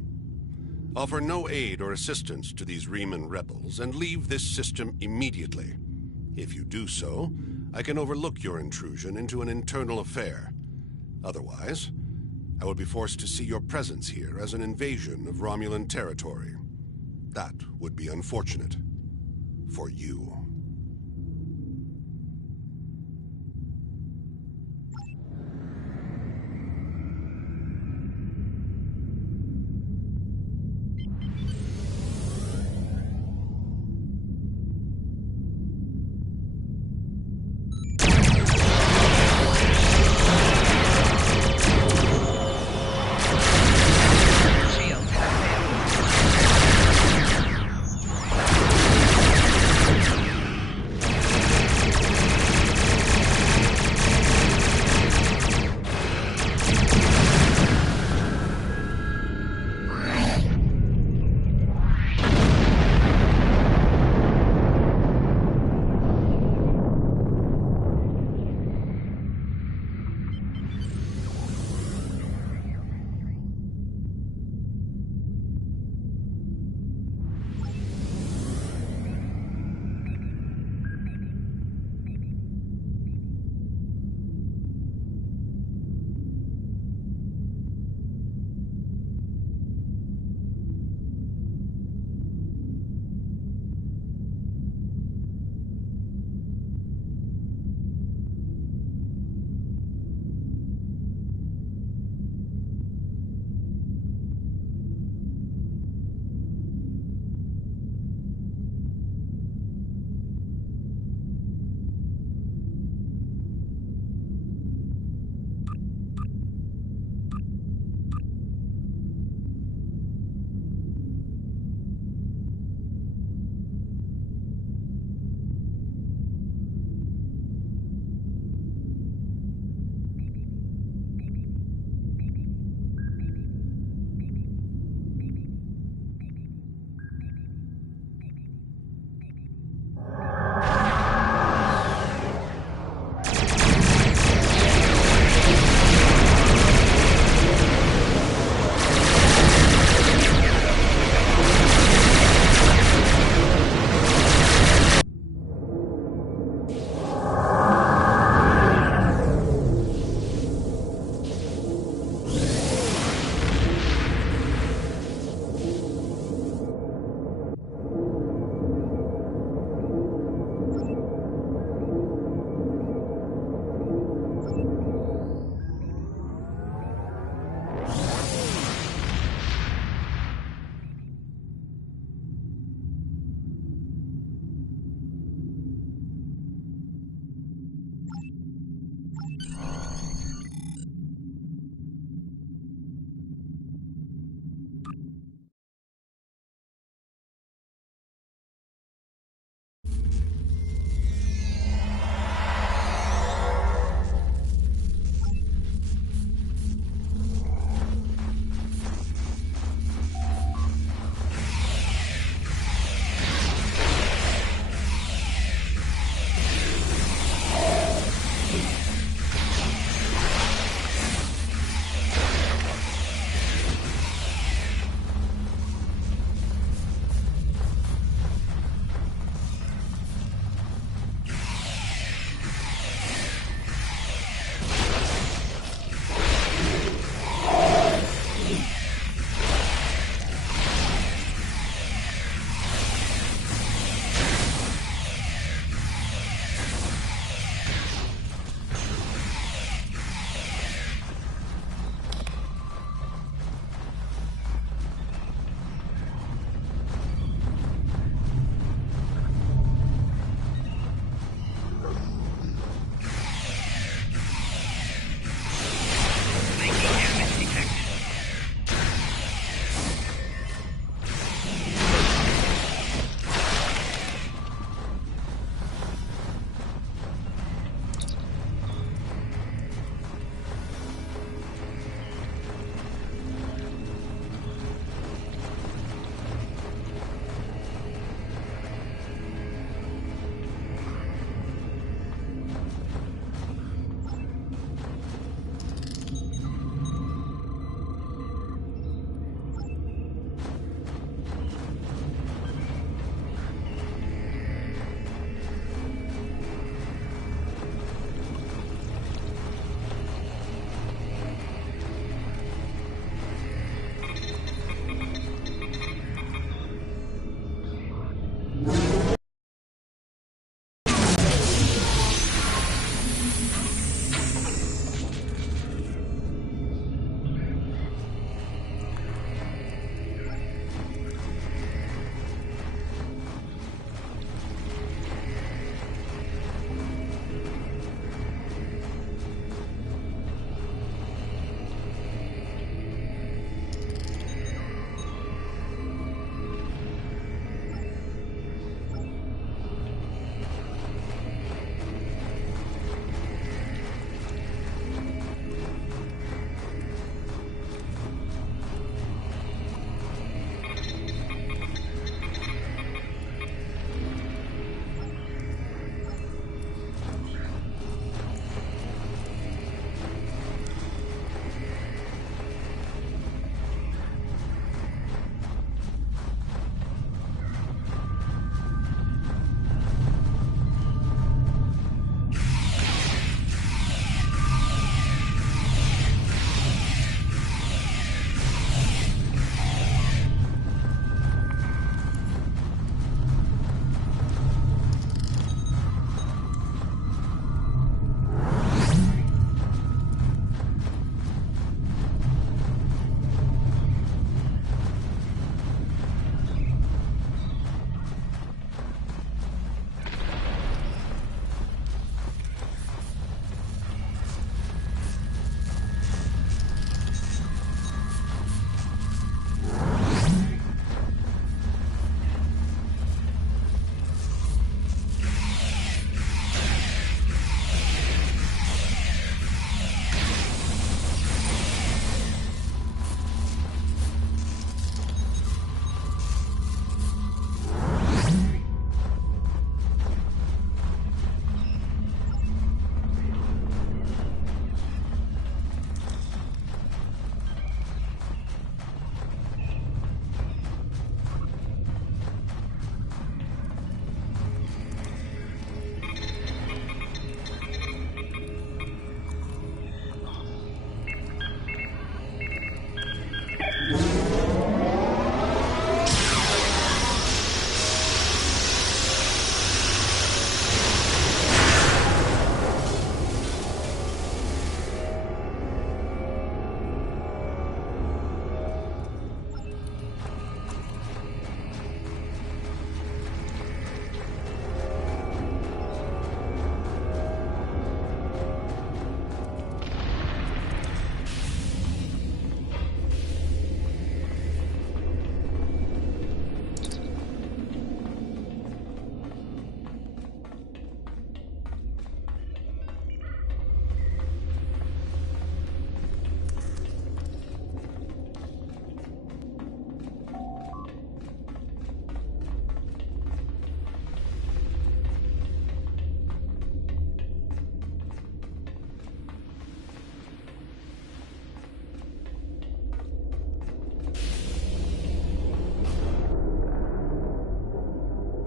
Offer no aid or assistance to these Riemann rebels and leave this system immediately. If you do so, I can overlook your intrusion into an internal affair. Otherwise, I will be forced to see your presence here as an invasion of Romulan territory. That would be unfortunate. For you.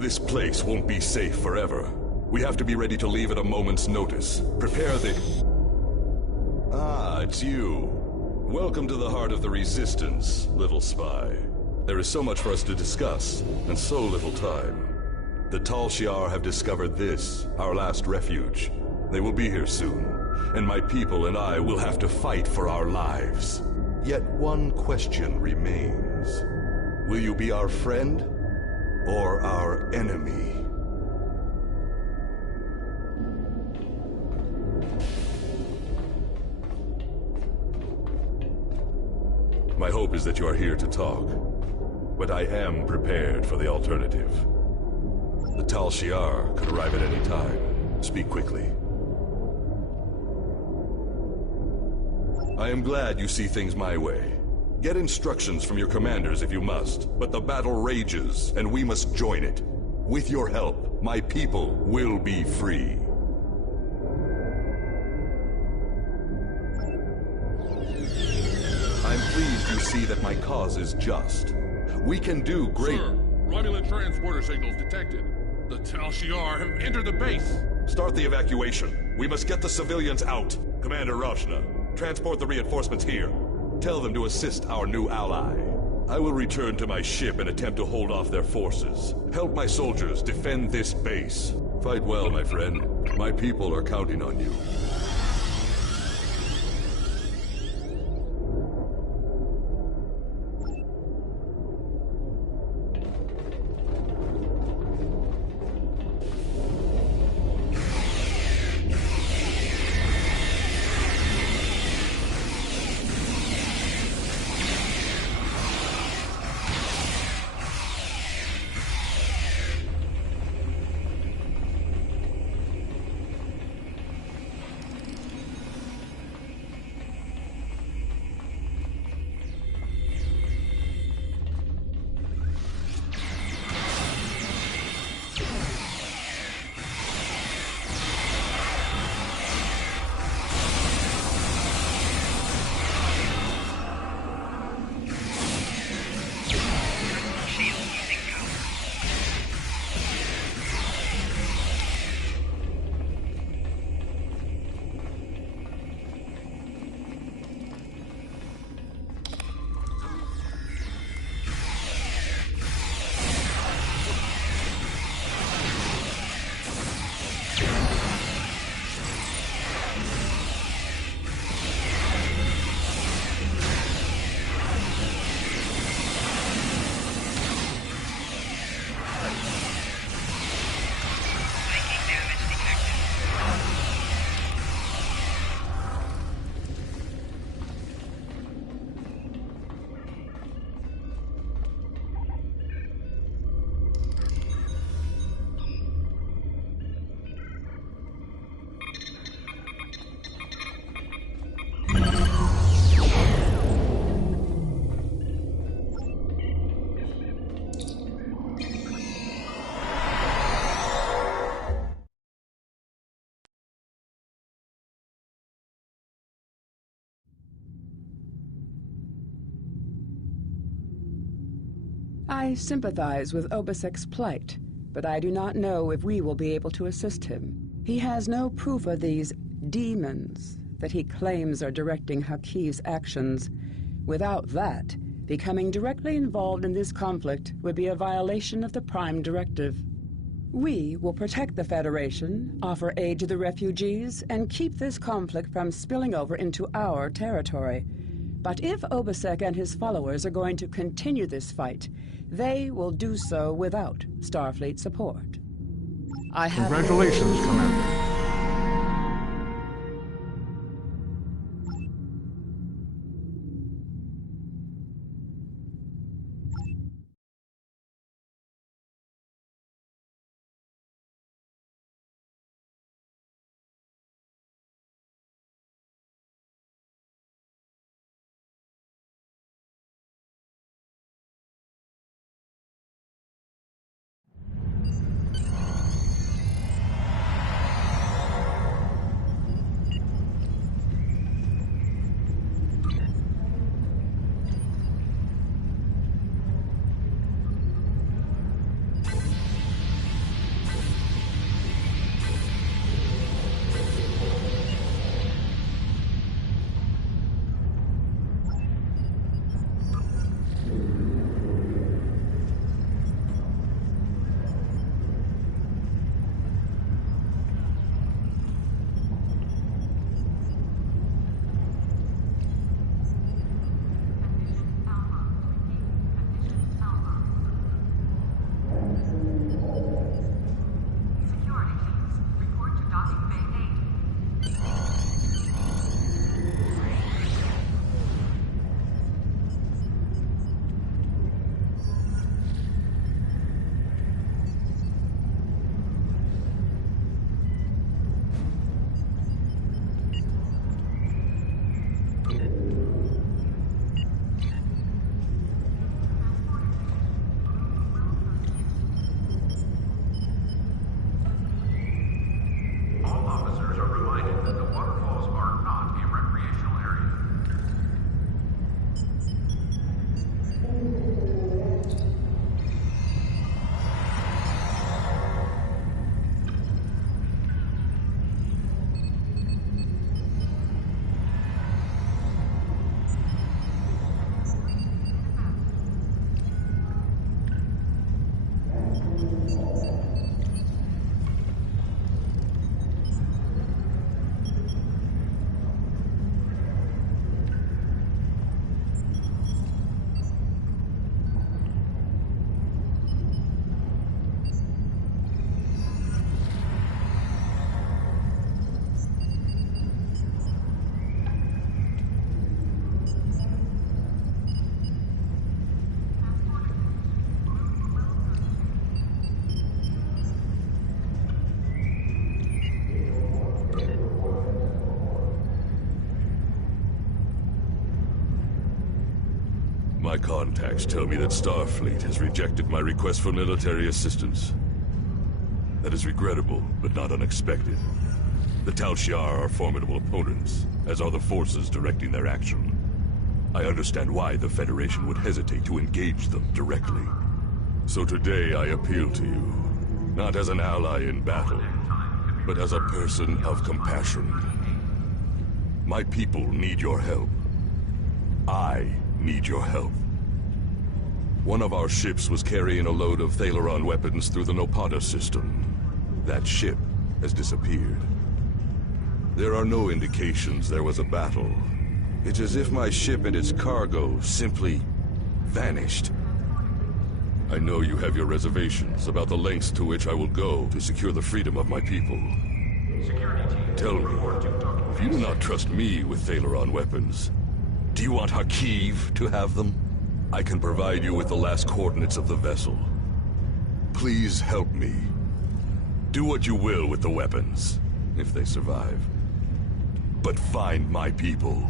This place won't be safe forever. We have to be ready to leave at a moment's notice. Prepare the... Ah, it's you. Welcome to the heart of the Resistance, little spy. There is so much for us to discuss, and so little time. The Tal Shiar have discovered this, our last refuge. They will be here soon, and my people and I will have to fight for our lives. Yet one question remains. Will you be our friend, or our enemy? My hope is that you are here to talk, but I am prepared for the alternative. The Tal Shiar could arrive at any time. Speak quickly. I am glad you see things my way. Get instructions from your commanders if you must, but the battle rages, and we must join it. With your help, my people will be free. I'm pleased you see that my cause is just. We can do great... Sir, Romulan transporter signals detected. The Tal Shiar have entered the base. Start the evacuation. We must get the civilians out. Commander Rashna, transport the reinforcements here. Tell them to assist our new ally. I will return to my ship and attempt to hold off their forces. Help my soldiers defend this base. Fight well, my friend. My people are counting on you. I sympathize with Obasek's plight, but I do not know if we will be able to assist him. He has no proof of these demons that he claims are directing Haqi's actions. Without that, becoming directly involved in this conflict would be a violation of the Prime Directive. We will protect the Federation, offer aid to the refugees, and keep this conflict from spilling over into our territory. But if Obasek and his followers are going to continue this fight, they will do so without Starfleet support. Congratulations, Commander. my contacts tell me that Starfleet has rejected my request for military assistance. That is regrettable, but not unexpected. The Tal Shiar are formidable opponents, as are the forces directing their action. I understand why the Federation would hesitate to engage them directly. So today I appeal to you, not as an ally in battle, but as a person of compassion. My people need your help. I need your help. One of our ships was carrying a load of Thalaron weapons through the Nopata system. That ship has disappeared. There are no indications there was a battle. It's as if my ship and its cargo simply vanished. I know you have your reservations about the lengths to which I will go to secure the freedom of my people. Tell me, if you do not trust me with Thalaron weapons, do you want Hakiv to have them? I can provide you with the last coordinates of the vessel. Please help me. Do what you will with the weapons, if they survive. But find my people.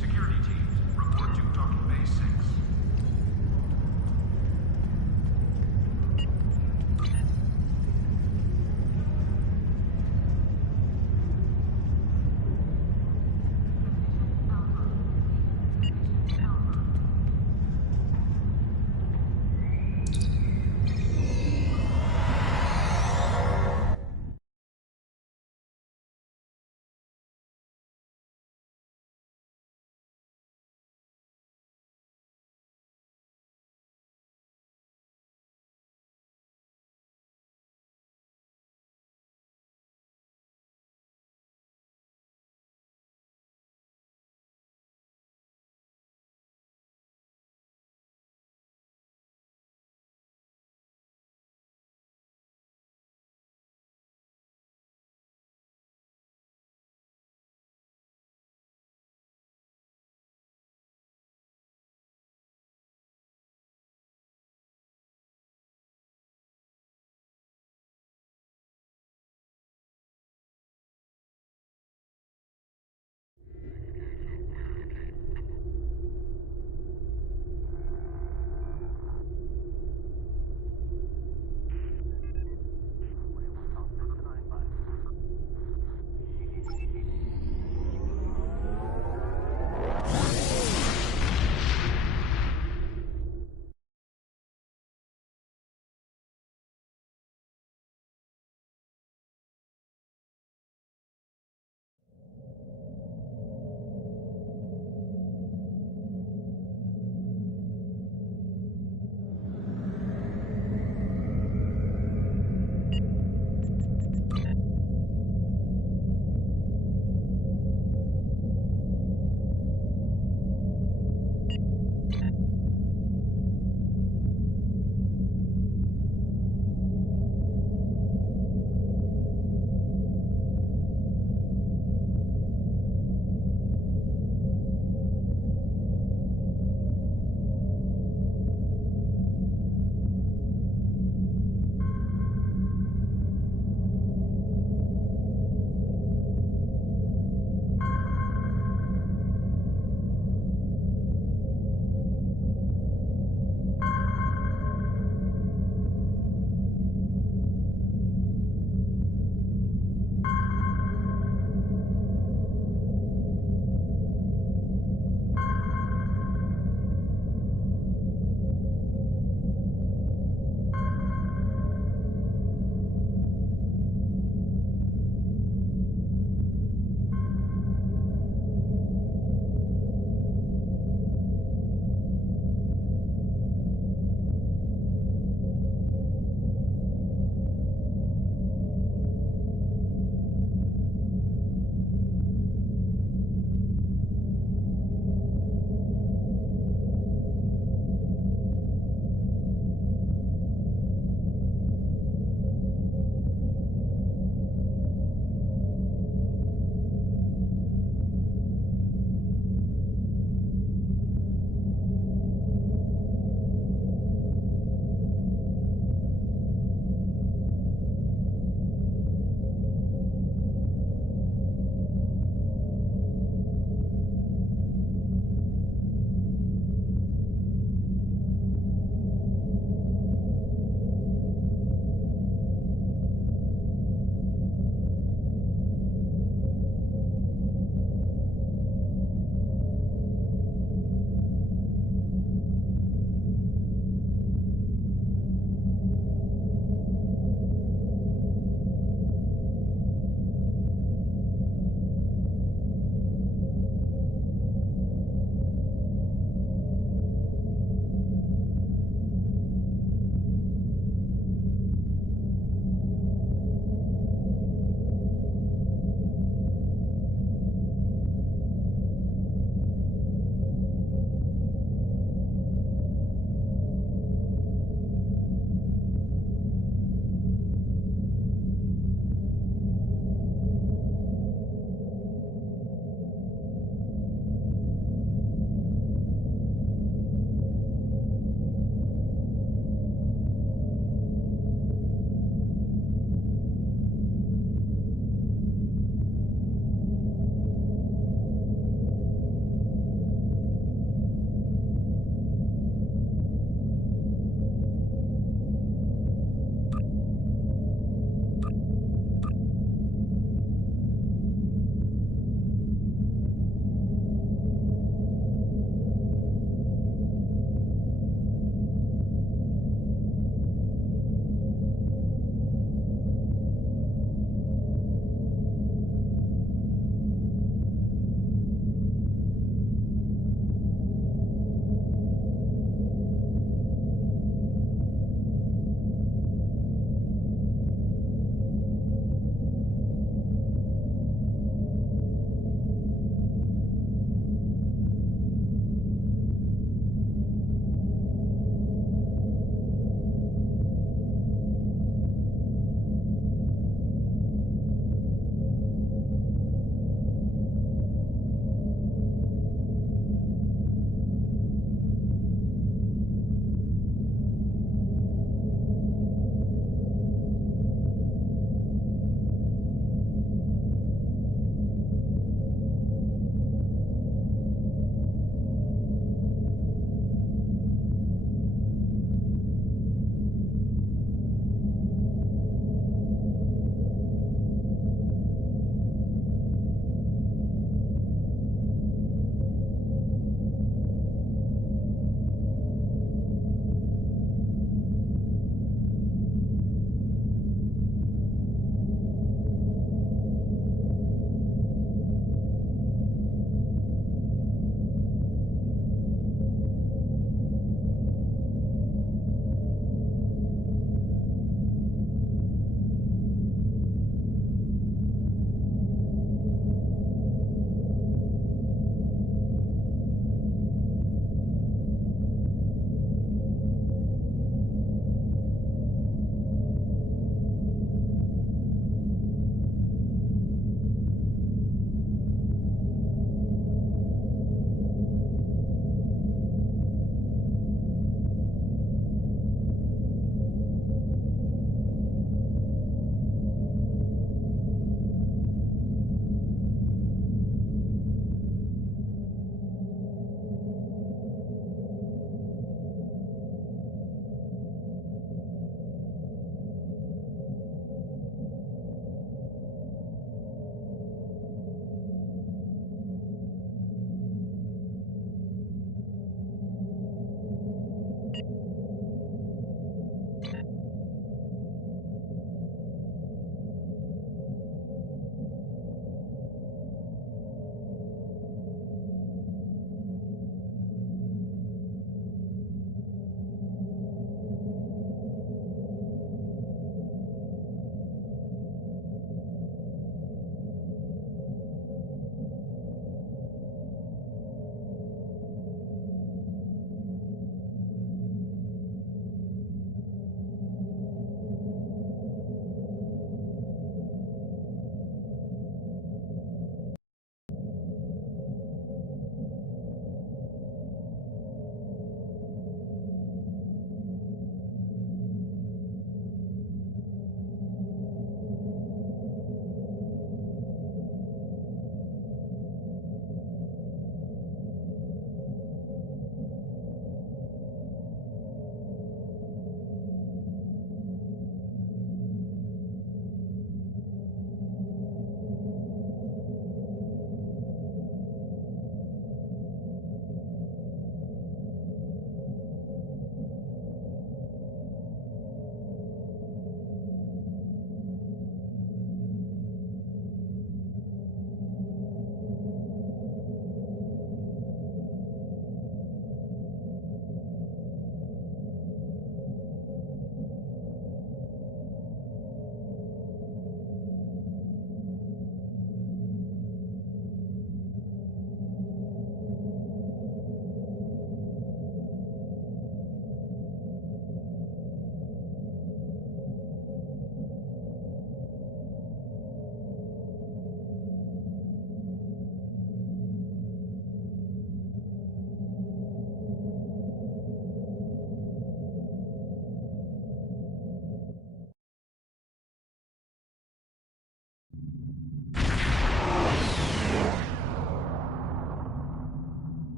Security teams, report to Docking Bay 6.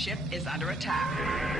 Ship is under attack.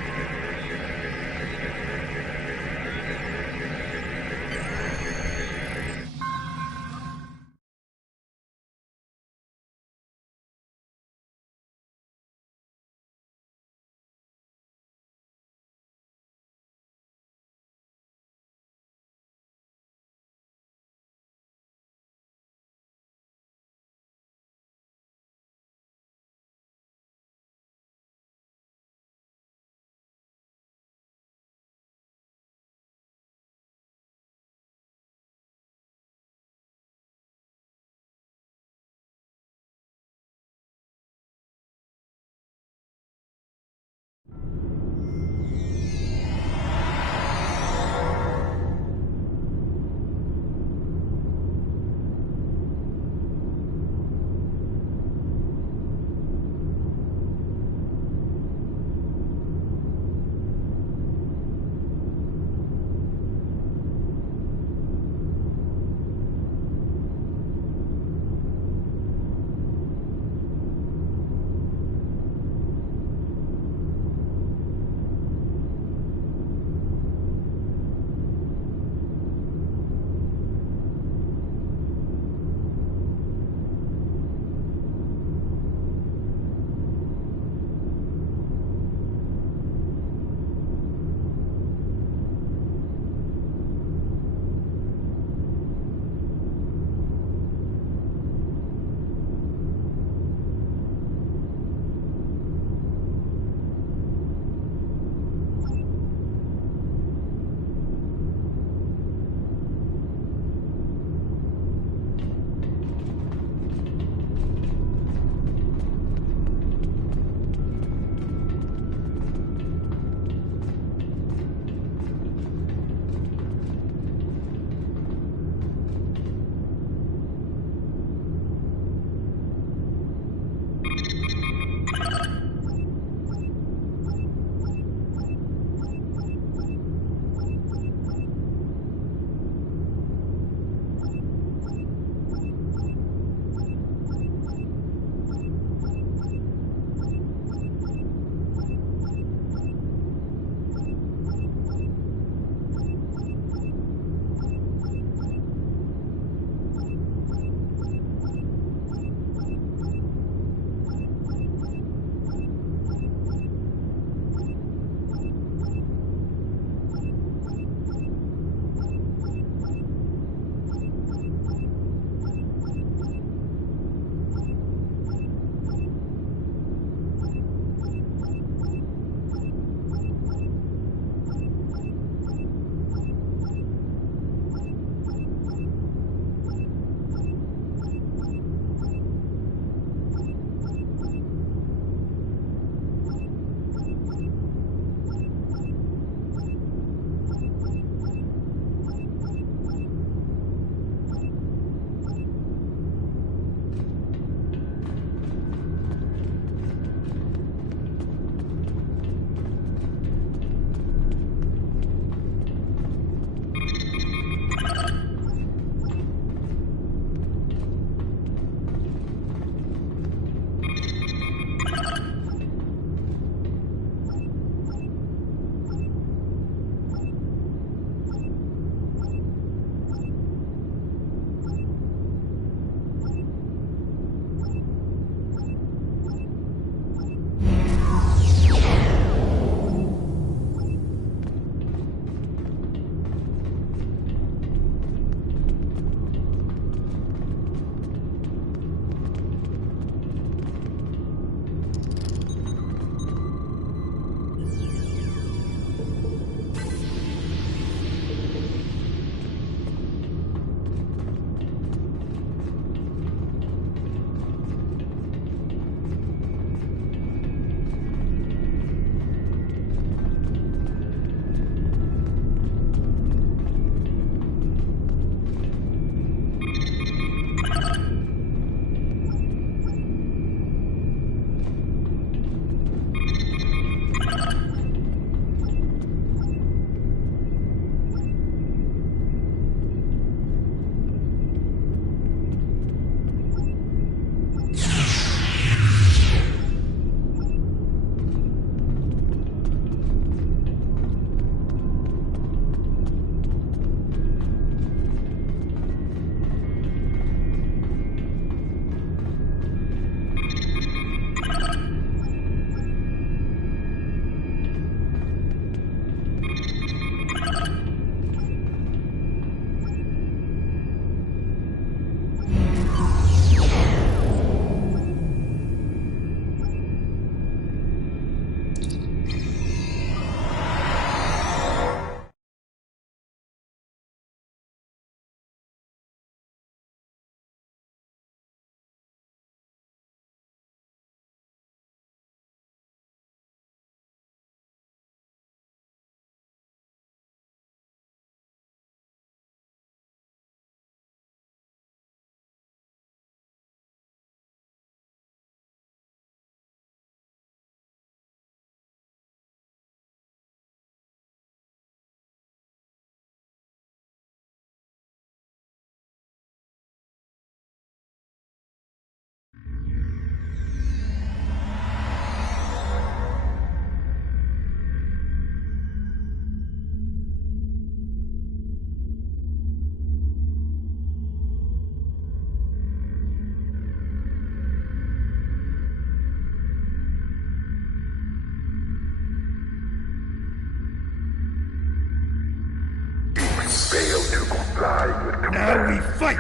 Now we fight!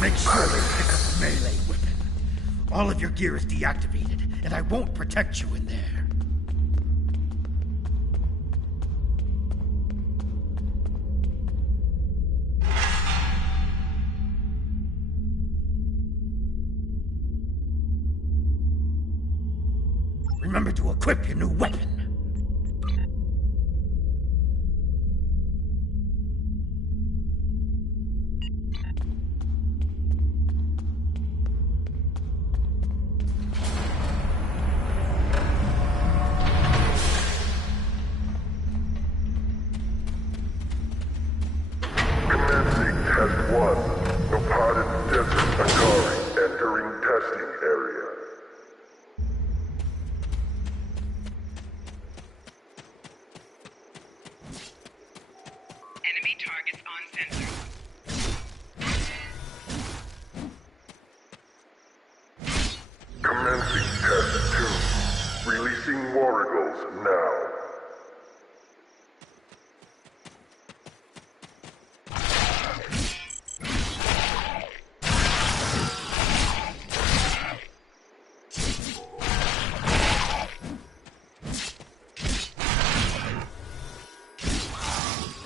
Make sure you pick up a melee weapon. All of your gear is deactivated, and I won't protect you in there. Remember to equip your new weapon.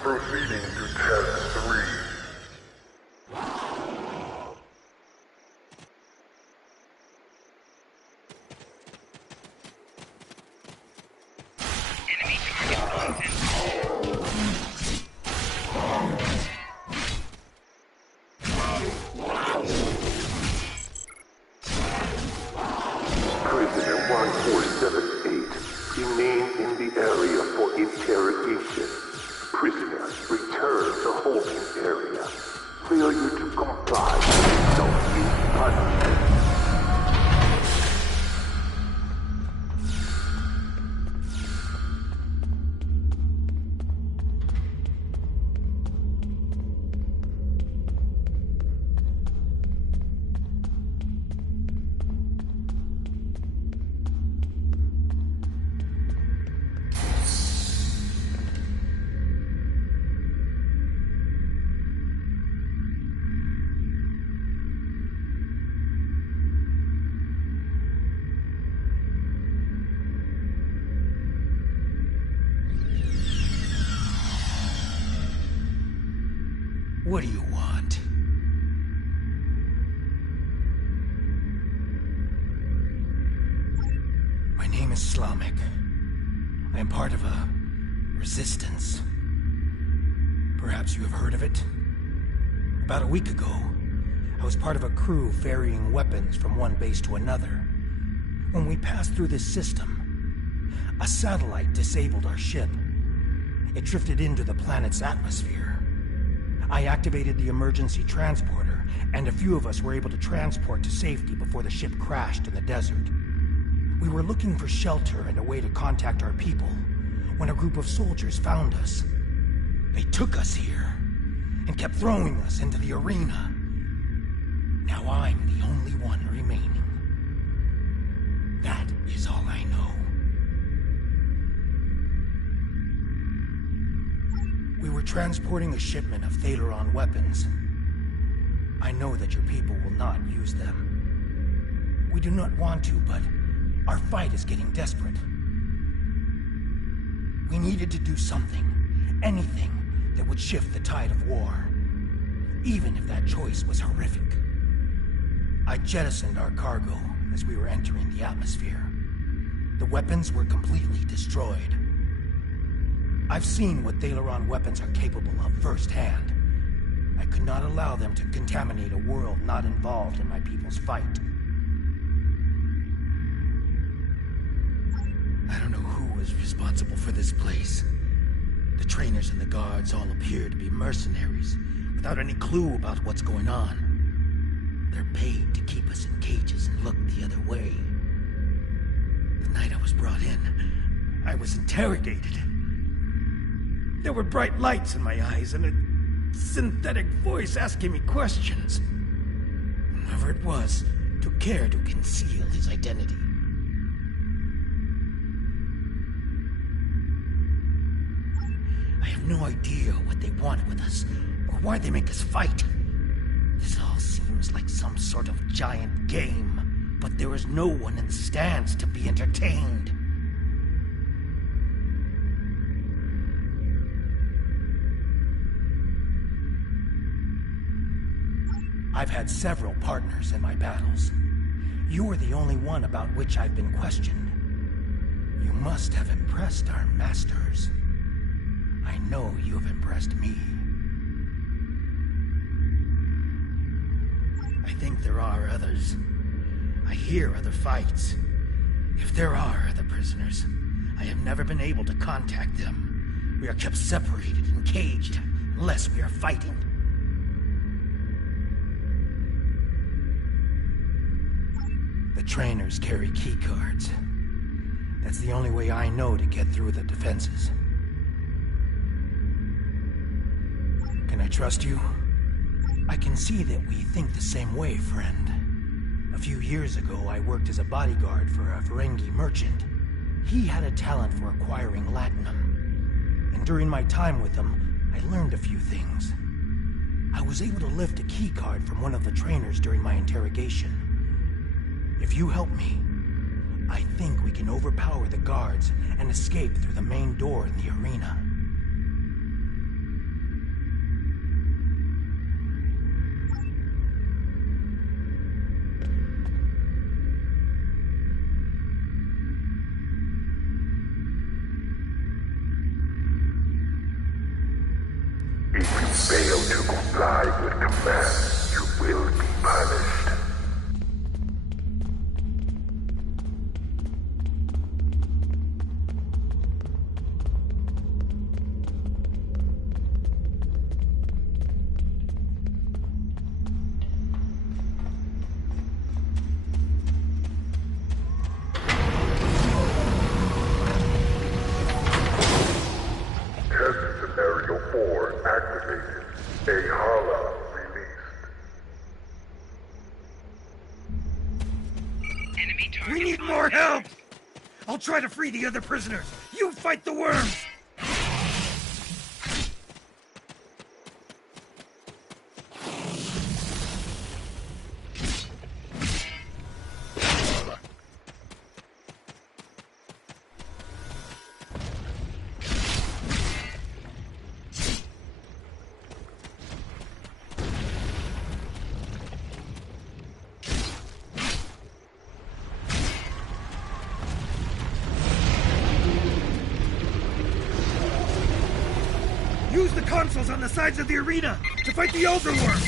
Proceeding to test 3. Enemy target on sensor. Prisoner 1478, remain in the area for interrogation. Prisoner, return to holding area. Failure to comply will result in punishment. What do you want? My name is Slamek. I am part of a resistance. Perhaps you have heard of it? About a week ago, I was part of a crew ferrying weapons from one base to another. When we passed through this system, a satellite disabled our ship. It drifted into the planet's atmosphere. I activated the emergency transporter, and a few of us were able to transport to safety before the ship crashed in the desert. We were looking for shelter and a way to contact our people when a group of soldiers found us. They took us here and kept throwing us into the arena. Now I'm the only one remaining. That is all I know. We were transporting a shipment of Thaleron weapons. I know that your people will not use them. We do not want to, but our fight is getting desperate. We needed to do something, anything, that would shift the tide of war, even if that choice was horrific. I jettisoned our cargo as we were entering the atmosphere. The weapons were completely destroyed. I've seen what Thaleron weapons are capable of firsthand. I could not allow them to contaminate a world not involved in my people's fight. I don't know who was responsible for this place. The trainers and the guards all appear to be mercenaries, without any clue about what's going on. They're paid to keep us in cages and look the other way. The night I was brought in, I was interrogated. There were bright lights in my eyes and a synthetic voice asking me questions. Whoever it was took care to conceal his identity. I have no idea what they want with us, or why they make us fight. seems like some sort of giant game, but there is no one in the stands to be entertained. I've had several partners in my battles. You are the only one about which I've been questioned. You must have impressed our masters. I know you have impressed me. I think there are others. I hear other fights. If there are other prisoners, I have never been able to contact them. We are kept separated and caged unless we are fighting. The trainers carry key cards. That's the only way I know to get through the defenses. Can I trust you? I can see that we think the same way, friend. A few years ago, I worked as a bodyguard for a Ferengi merchant. He had a talent for acquiring latinum. And during my time with him, I learned a few things. I was able to lift a key card from one of the trainers during my interrogation. If you help me, I think we can overpower the guards and escape through the main door in the arena. If you fail to comply with commands, you will be punished. We need more help! I'll try to free the other prisoners. You fight the worms! Use the consoles on the sides of the arena to fight the Elder Worm!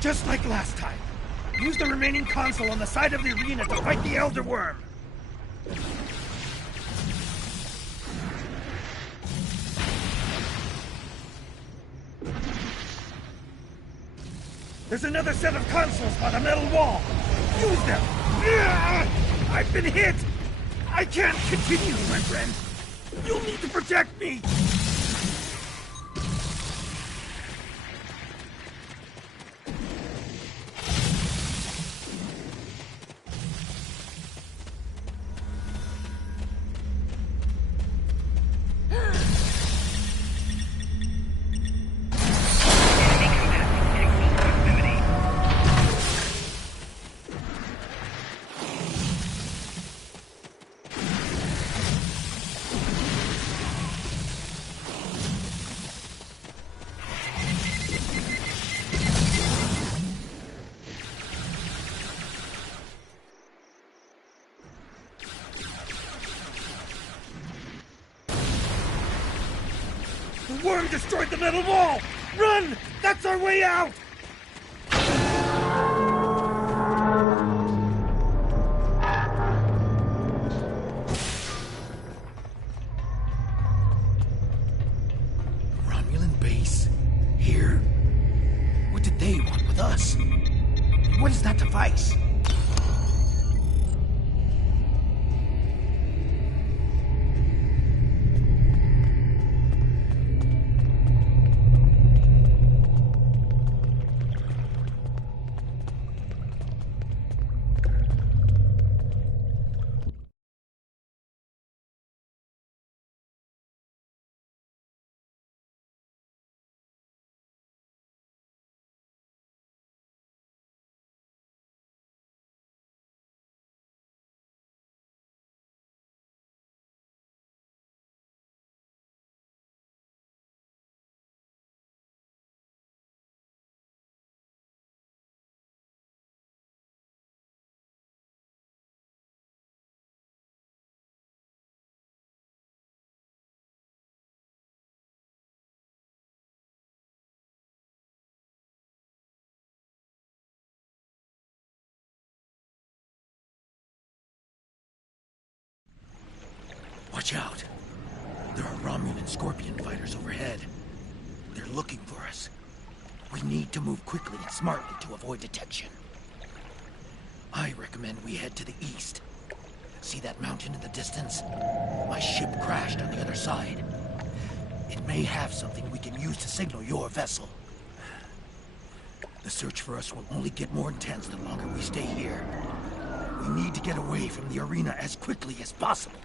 Just like last time. Use the remaining console on the side of the arena to fight the Elder Worm. There's another set of consoles by the metal wall. Use them. I've been hit. I can't continue, my friend. You'll need to protect me. The worm destroyed the metal wall! Run! That's our way out! Romulan base? Here? What did they want with us? And what is that device? Watch out. There are Romulan Scorpion fighters overhead. They're looking for us. We need to move quickly and smartly to avoid detection. I recommend we head to the east. See that mountain in the distance? My ship crashed on the other side. It may have something we can use to signal your vessel. The search for us will only get more intense the longer we stay here. We need to get away from the arena as quickly as possible.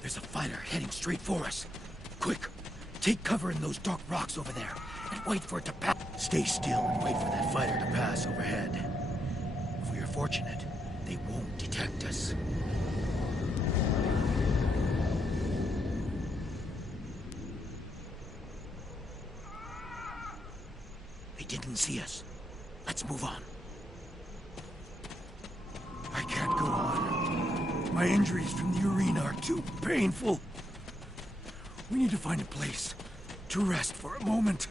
There's a fighter heading straight for us. Quick, take cover in those dark rocks over there, and wait for it to pass. Stay still and wait for that fighter to pass overhead. If we are fortunate, they won't detect us. They didn't see us. Let's move on. I can't go on. My injuries from the arena are too painful. We need to find a place to rest for a moment.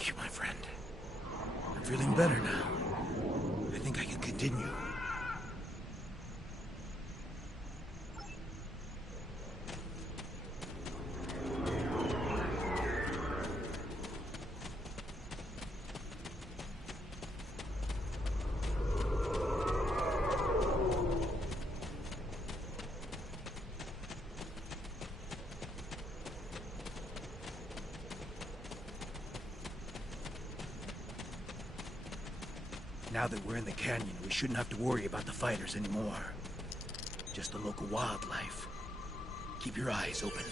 Thank you, my friend. I'm feeling better now. I think I can continue. Now that we're in the canyon, we shouldn't have to worry about the fighters anymore. Just the local wildlife. Keep your eyes open.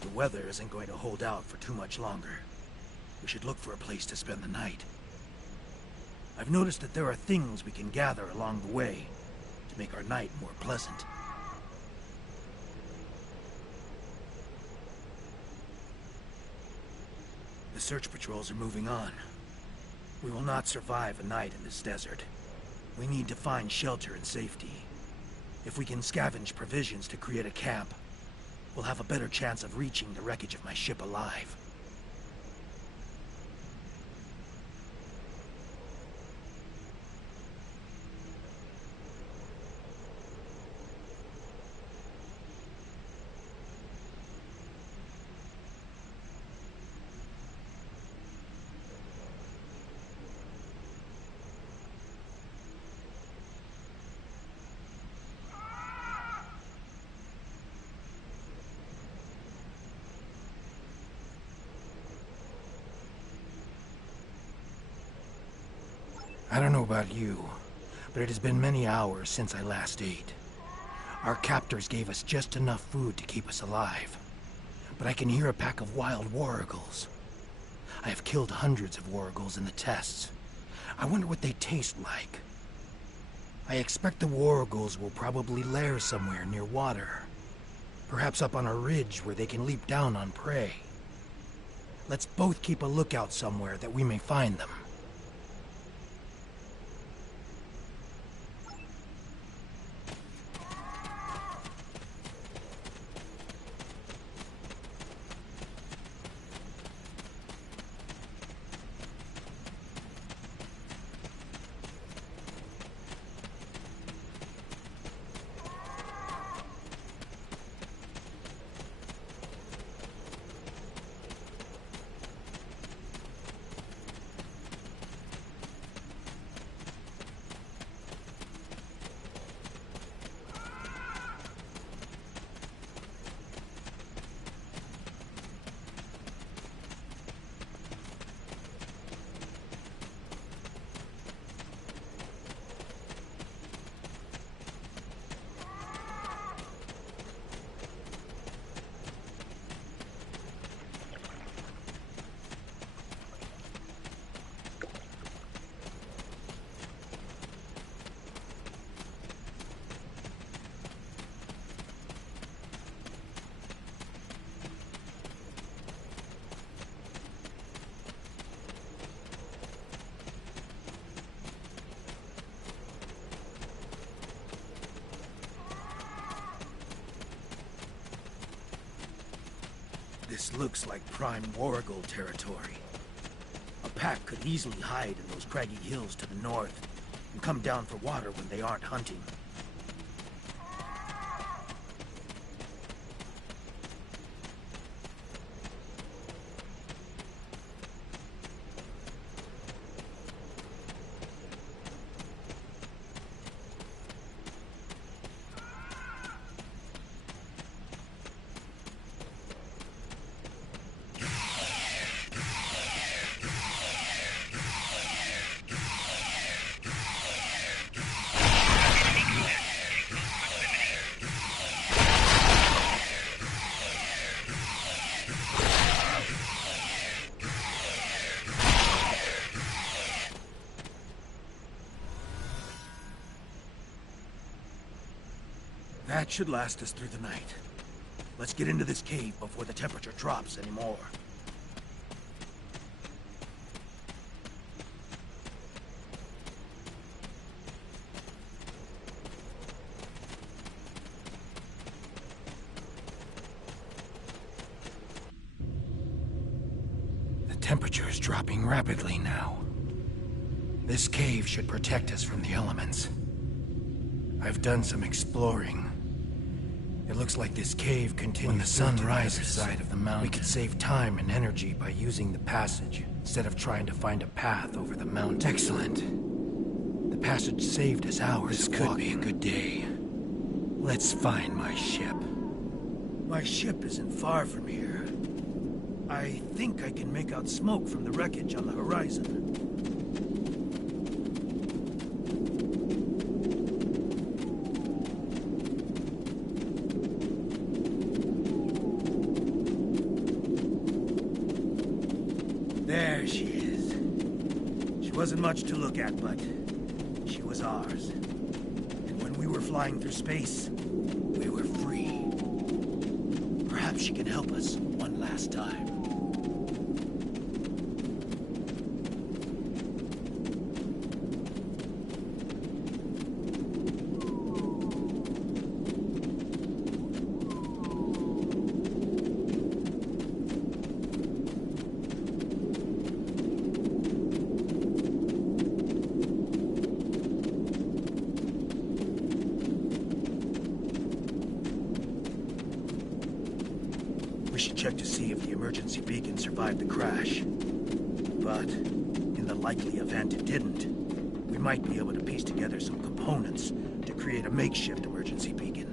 The weather isn't going to hold out for too much longer. We should look for a place to spend the night. I've noticed that there are things we can gather along the way to make our night more pleasant. The search patrols are moving on. We will not survive a night in this desert. We need to find shelter and safety. If we can scavenge provisions to create a camp, we'll have a better chance of reaching the wreckage of my ship alive. I don't know about you, but it has been many hours since I last ate. Our captors gave us just enough food to keep us alive, but I can hear a pack of wild wargles. I have killed hundreds of wargles in the tests. I wonder what they taste like. I expect the wargles will probably lair somewhere near water, perhaps up on a ridge where they can leap down on prey. Let's both keep a lookout somewhere that we may find them. This looks like prime Warrigal territory. A pack could easily hide in those craggy hills to the north and come down for water when they aren't hunting. That should last us through the night. Let's get into this cave before the temperature drops anymore. The temperature is dropping rapidly now. This cave should protect us from the elements. I've done some exploring. It looks like this cave continues when the sun rises side of the mountain. We could save time and energy by using the passage, instead of trying to find a path over the mountain. Excellent. The passage saved us hours. This could be a good day. Let's find my ship. My ship isn't far from here. I think I can make out smoke from the wreckage on the horizon. There she is. She wasn't much to look at, but she was ours. And when we were flying through space, we were free. Perhaps she can help us one last time. We should check to see if the emergency beacon survived the crash. But, in the likely event it didn't, we might be able to piece together some components to create a makeshift emergency beacon.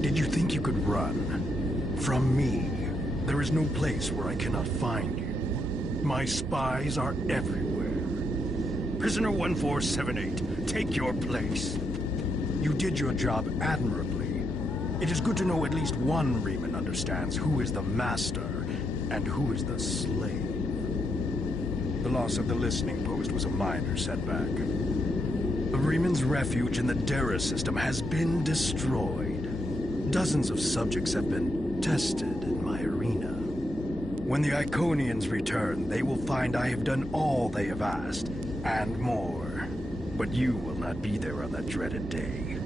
Did you think you could run? From me, there is no place where I cannot find you. My spies are everywhere. Prisoner 1478, take your place. You did your job admirably. It is good to know at least one Riemann understands who is the master and who is the slave. The loss of the listening post was a minor setback. The Riemann's refuge in the Dera system has been destroyed. Dozens of subjects have been tested in my arena. When the Iconians return, they will find I have done all they have asked, and more. But you will not be there on that dreaded day.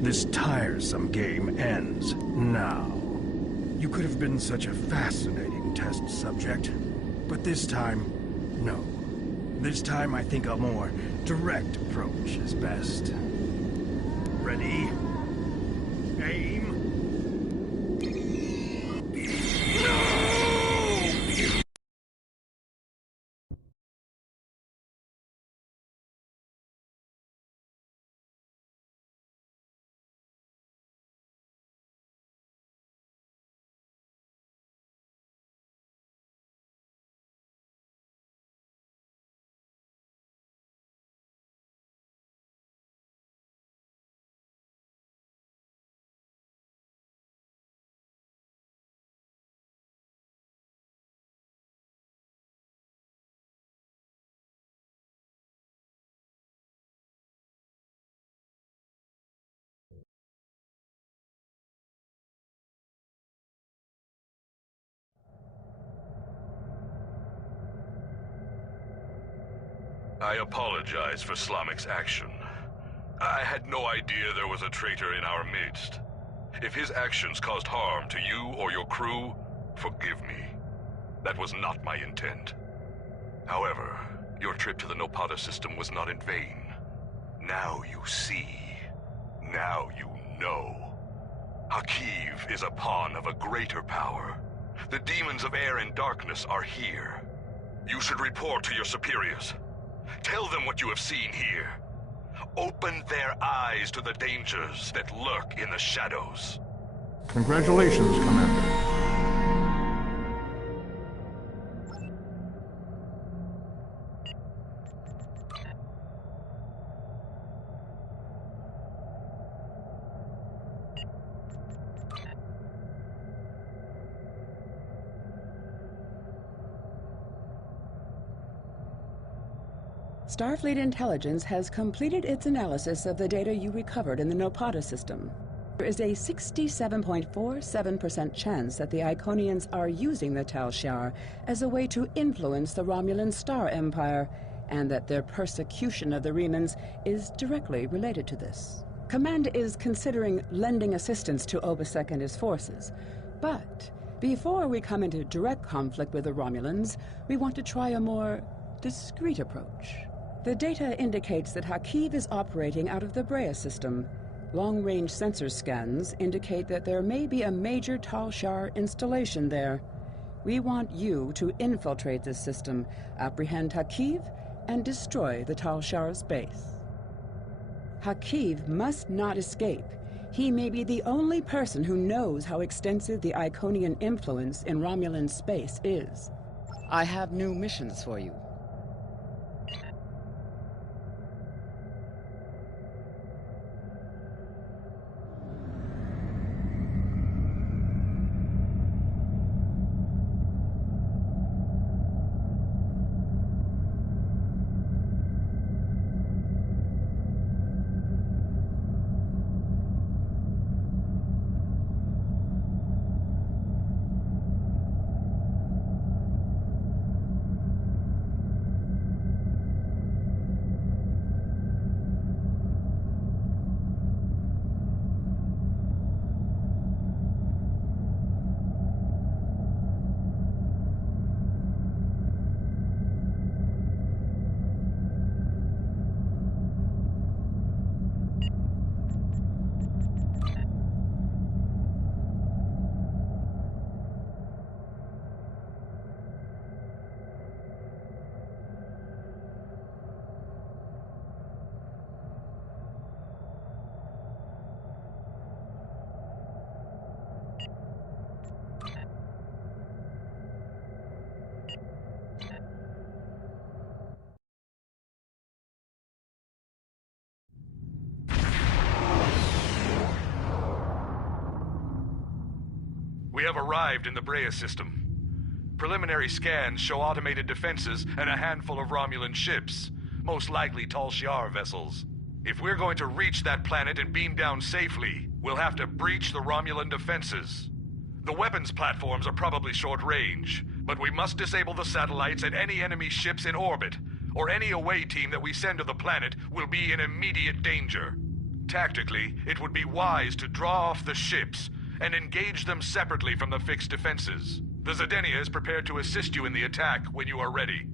This tiresome game ends now. You could have been such a fascinating test subject, but this time, no. This time I think a more direct approach is best. Ready? Aim. I apologize for Slamic's action. I had no idea there was a traitor in our midst. If his actions caused harm to you or your crew, forgive me. That was not my intent. However, your trip to the Nopata system was not in vain. Now you see. Now you know. Hakiv is a pawn of a greater power. The demons of air and darkness are here. You should report to your superiors. Tell them what you have seen here. Open their eyes to the dangers that lurk in the shadows. Congratulations, Commander. Starfleet Intelligence has completed its analysis of the data you recovered in the Nopata system. There is a 67.47% chance that the Iconians are using the Tal Shiar as a way to influence the Romulan Star Empire, and that their persecution of the Remans is directly related to this. Command is considering lending assistance to Obisek and his forces, but before we come into direct conflict with the Romulans, we want to try a more discreet approach. The data indicates that Hakiv is operating out of the Brea system. Long-range sensor scans indicate that there may be a major Tal Shiar installation there. We want you to infiltrate this system, apprehend Hakiv, and destroy the Tal Shiar's base. Hakiv must not escape. He may be the only person who knows how extensive the Iconian influence in Romulan space is. I have new missions for you. We have arrived in the Brea system. Preliminary scans show automated defenses and a handful of Romulan ships, most likely Tal Shiar vessels. If we're going to reach that planet and beam down safely, we'll have to breach the Romulan defenses. The weapons platforms are probably short range, But we must disable the satellites and any enemy ships in orbit, or any away team that we send to the planet will be in immediate danger. Tactically, it would be wise to draw off the ships and engage them separately from the fixed defenses. The Zedenia is prepared to assist you in the attack when you are ready.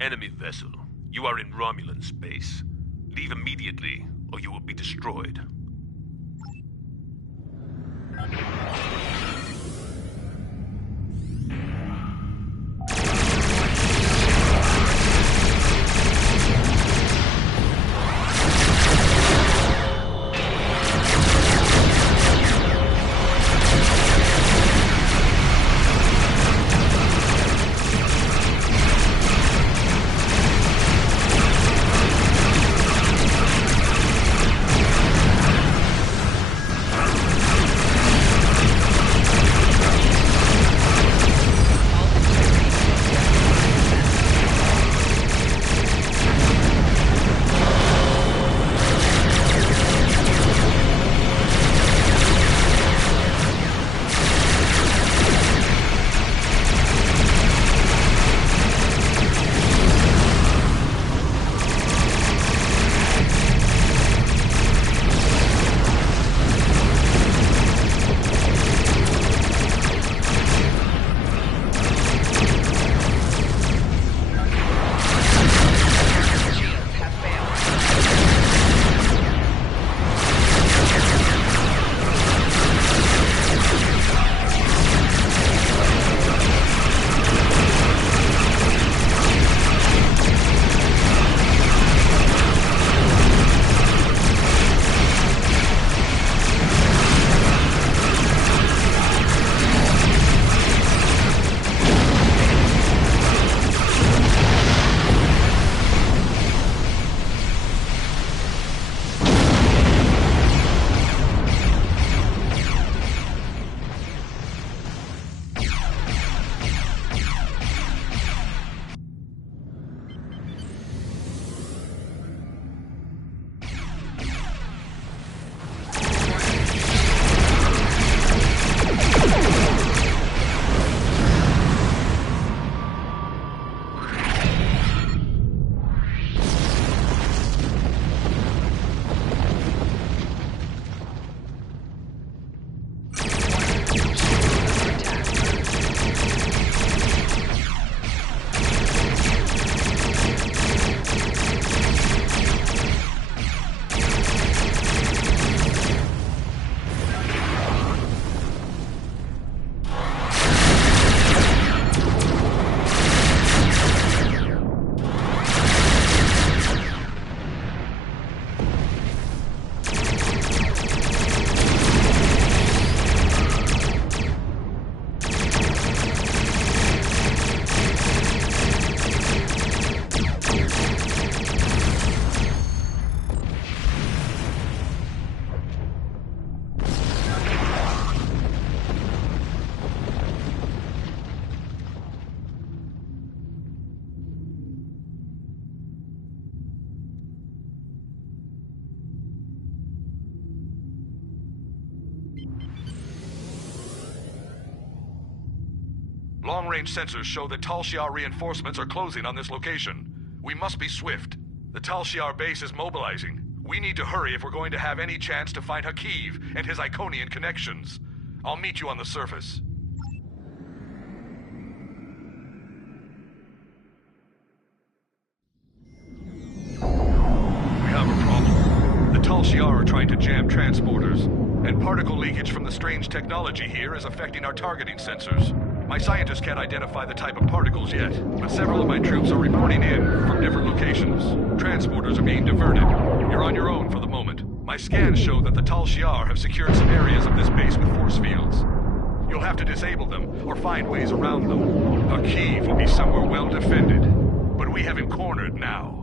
Enemy vessel, you are in Romulan space. Leave immediately, or you will be destroyed. Long-range sensors show that Tal Shiar reinforcements are closing on this location. We must be swift. The Tal Shiar base is mobilizing. We need to hurry if we're going to have any chance to find Hakiv and his Iconian connections. I'll meet you on the surface. We have a problem. The Tal Shiar are trying to jam transporters, and particle leakage from the strange technology here is affecting our targeting sensors. My scientists can't identify the type of particles yet, but several of my troops are reporting in from different locations. Transporters are being diverted. You're on your own for the moment. My scans show that the Tal Shiar have secured some areas of this base with force fields. You'll have to disable them, or find ways around them. Hakiv will be somewhere well defended, but we have him cornered now.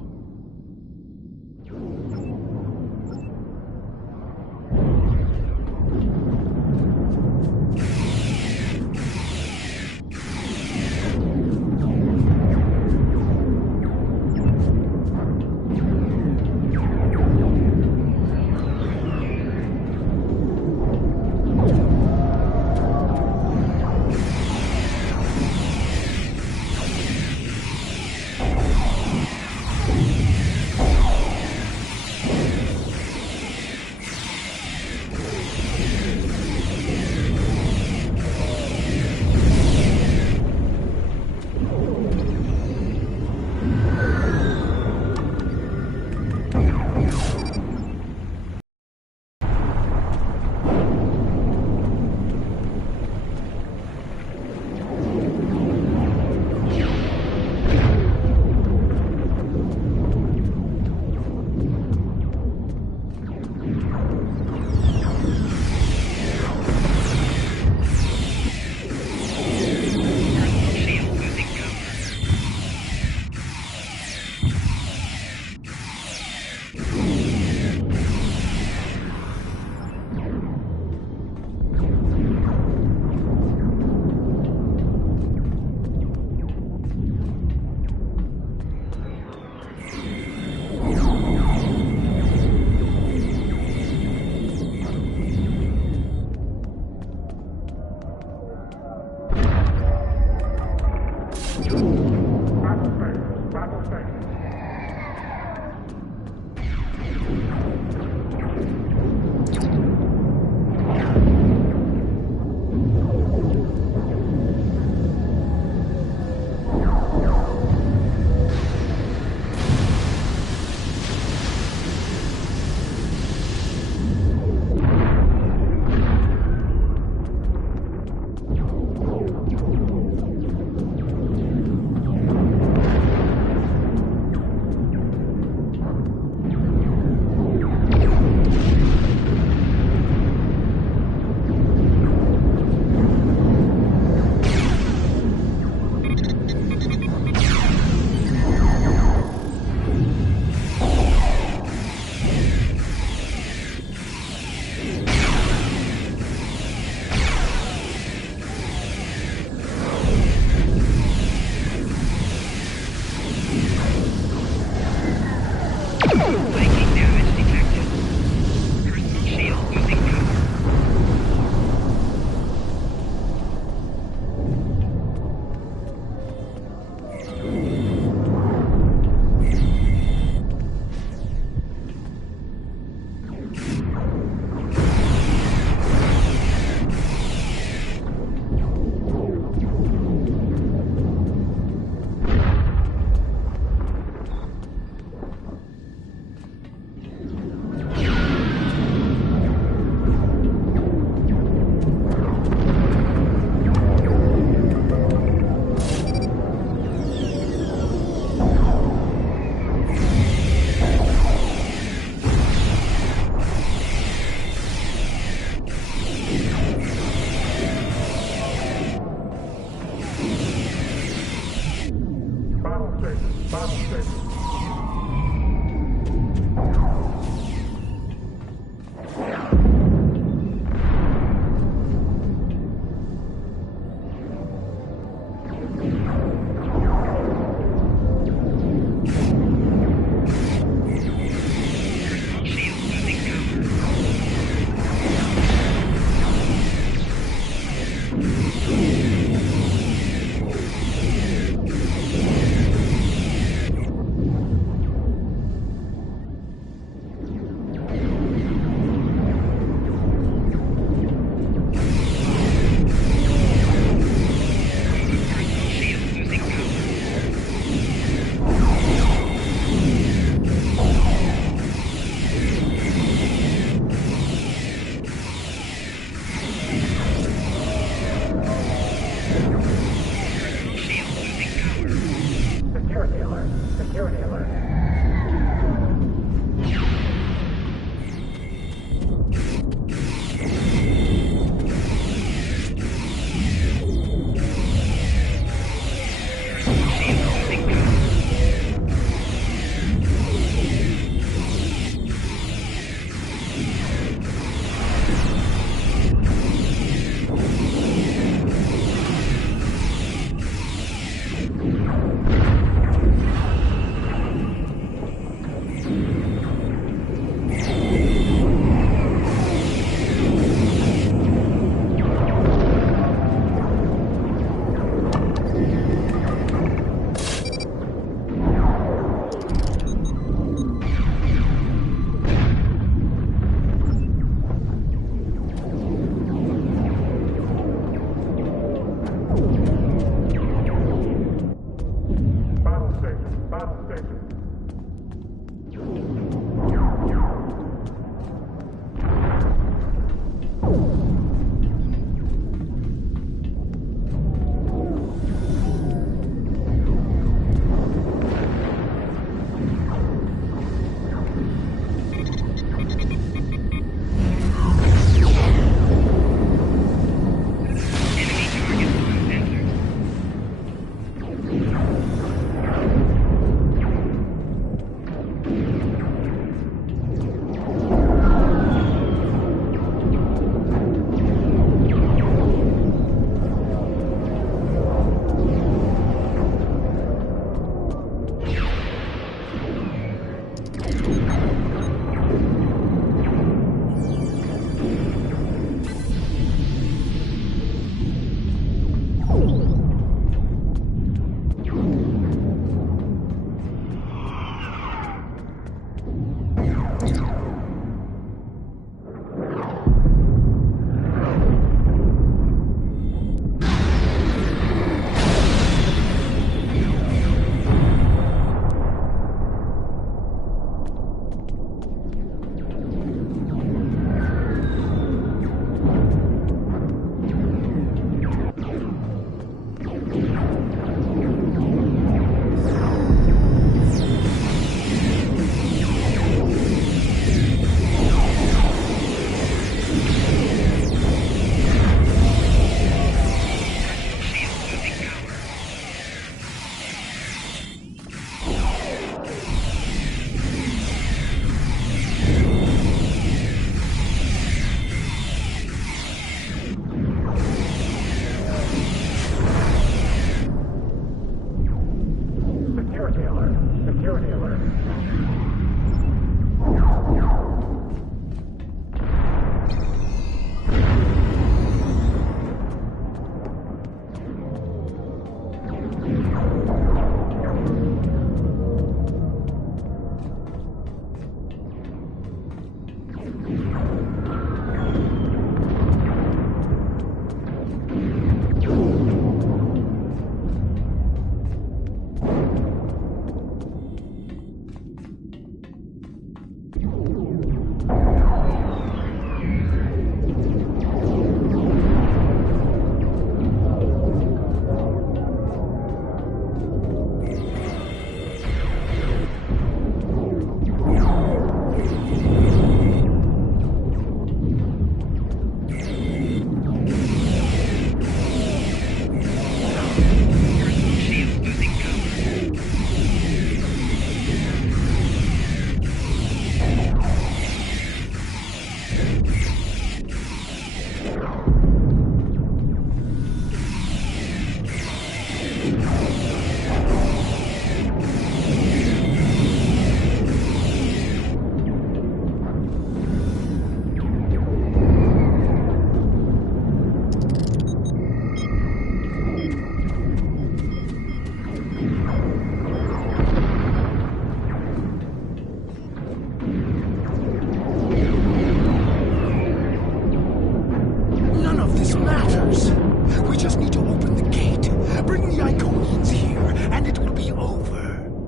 you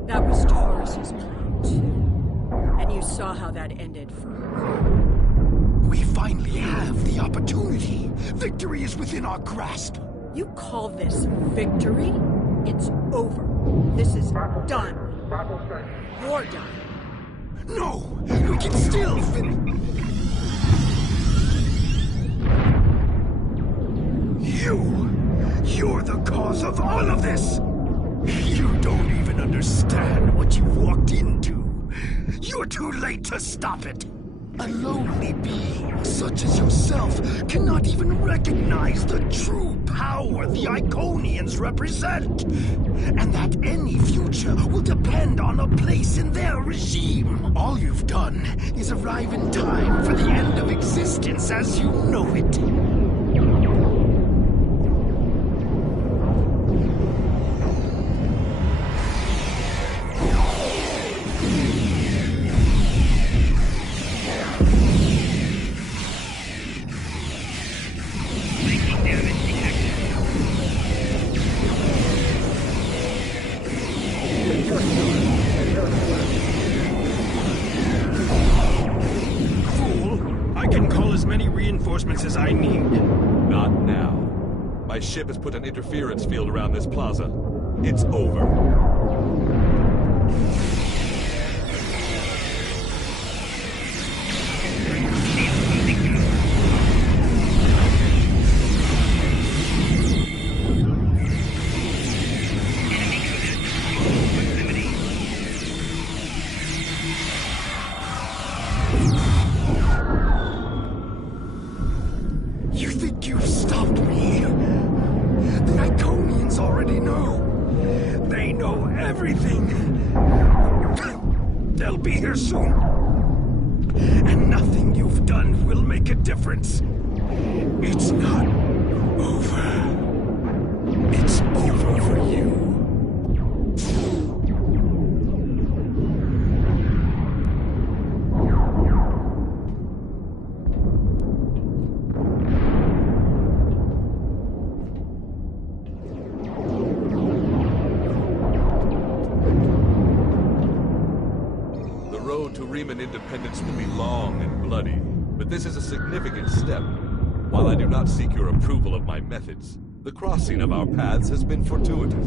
That was Taurus's plan, too. And you saw how that ended for her. We finally have the opportunity. Victory is within our grasp. You call this victory? It's over. This is done. You're done. No! We can still You're the cause of all of this! You don't even understand what you walked into. You're too late to stop it. A lonely being such as yourself cannot even recognize the true power the Iconians represent. And that any future will depend on a place in their regime. All you've done is arrive in time for the end of existence as you know it. As I need. Not now. My ship has put an interference field around this plaza. It's over. They'll be here soon. And nothing you've done will make a difference. It's not over. It's over for you. Independence will be long and bloody, but this is a significant step. While I do not seek your approval of my methods, the crossing of our paths has been fortuitous.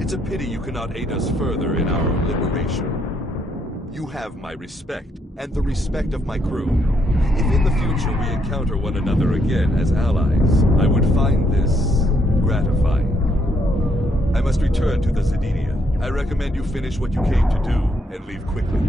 It's a pity you cannot aid us further in our liberation. You have my respect, and the respect of my crew. If in the future we encounter one another again as allies, I would find this gratifying. I must return to the Zedinia. I recommend you finish what you came to do and leave quickly.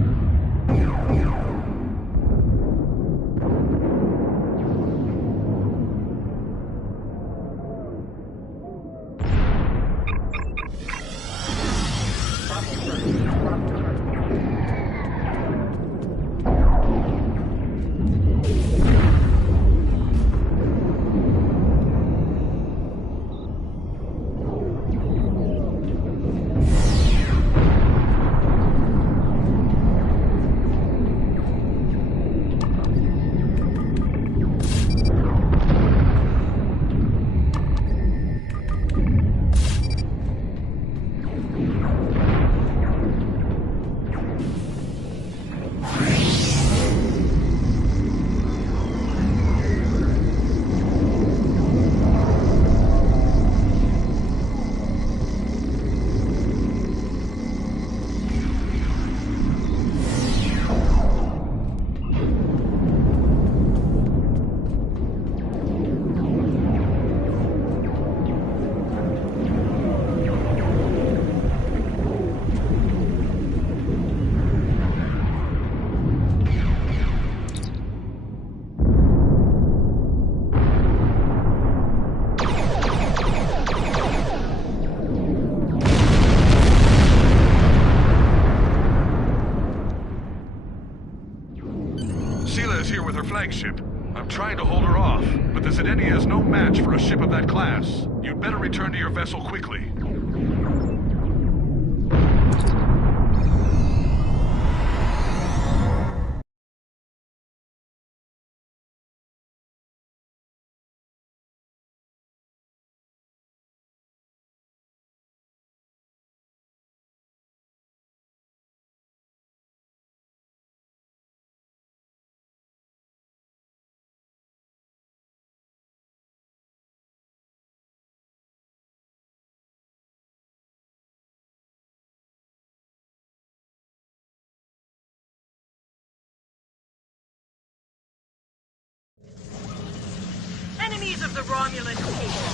Flagship. I'm trying to hold her off, but the Zedinia is no match for a ship of that class. You'd better return to your vessel quickly. the Romulan people.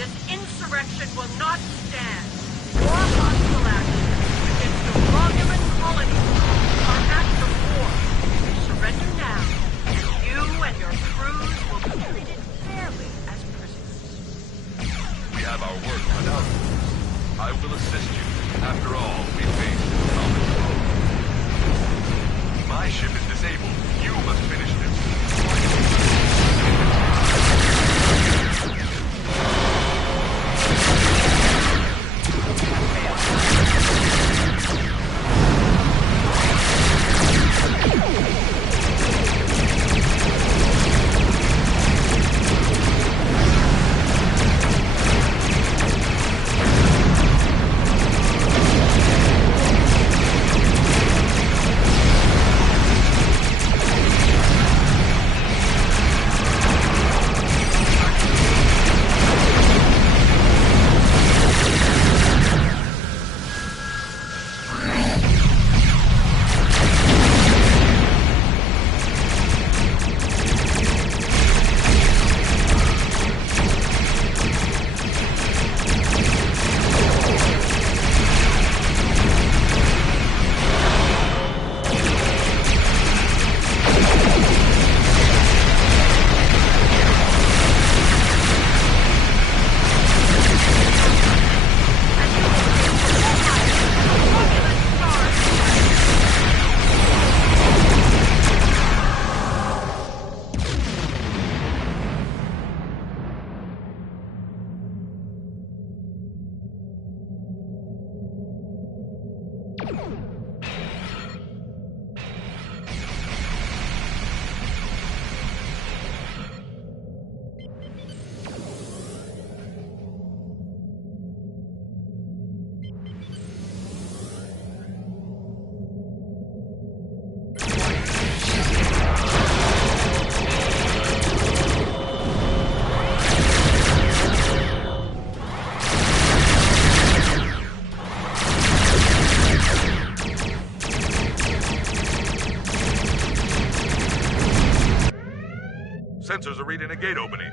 This insurrection will not stand. Your hostile actions against the Romulan colony are acts of war. Surrender now, and you and your crews will be treated fairly as prisoners. We have our work cut out. I will assist you. After all, we face a common foe. My ship is disabled. You must finish this. Sensors are reading a gate opening.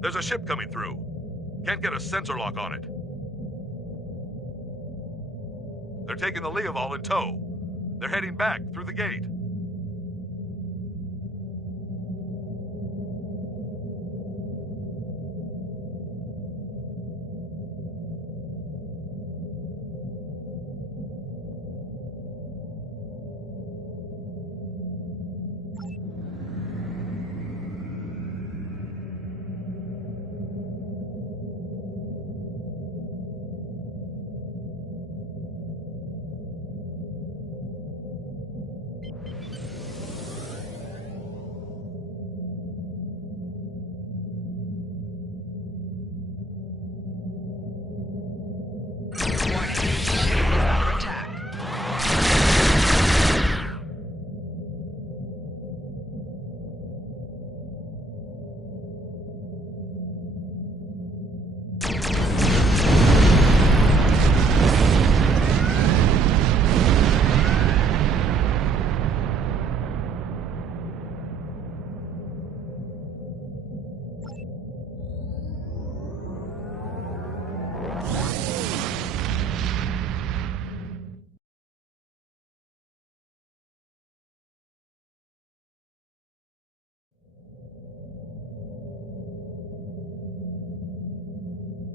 There's a ship coming through. Can't get a sensor lock on it. They're taking the Leoval in tow. They're heading back through the gate.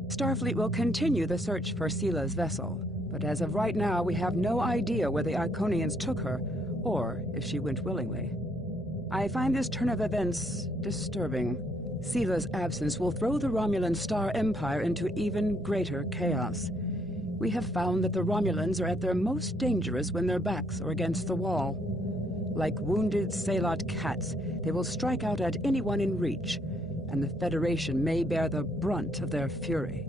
Starfleet will continue the search for Sela's vessel, but as of right now, we have no idea where the Iconians took her, or if she went willingly. I find this turn of events disturbing. Sela's absence will throw the Romulan Star Empire into even greater chaos. We have found that the Romulans are at their most dangerous when their backs are against the wall. Like wounded Salot cats, they will strike out at anyone in reach, and the Federation may bear the brunt of their fury.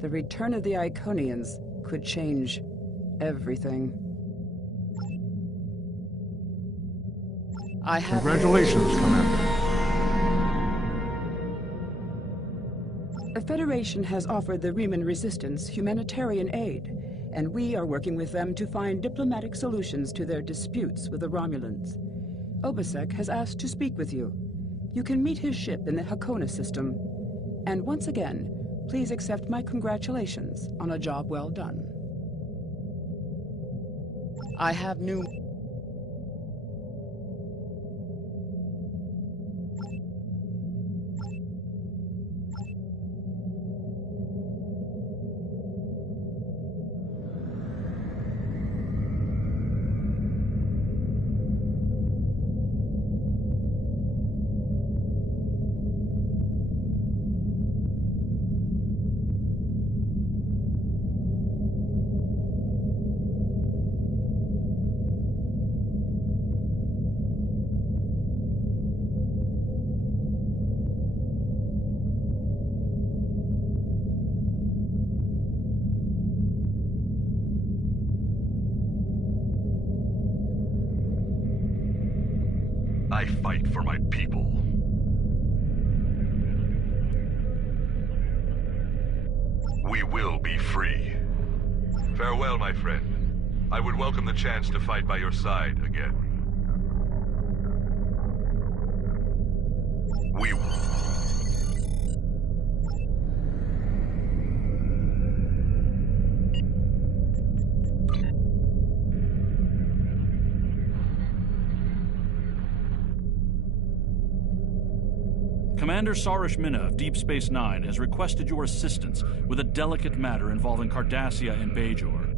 The return of the Iconians could change everything. I have... Congratulations, Commander. The Federation has offered the Riemann Resistance humanitarian aid, and we are working with them to find diplomatic solutions to their disputes with the Romulans. Obasek has asked to speak with you. You can meet his ship in the Hakona system. And once again, please accept my congratulations on a job well done. I have new... I fight for my people. We will be free. Farewell, my friend. I would welcome the chance to fight by your side again. We... Commander Sarish Minna of Deep Space Nine has requested your assistance with a delicate matter involving Cardassia and Bajor.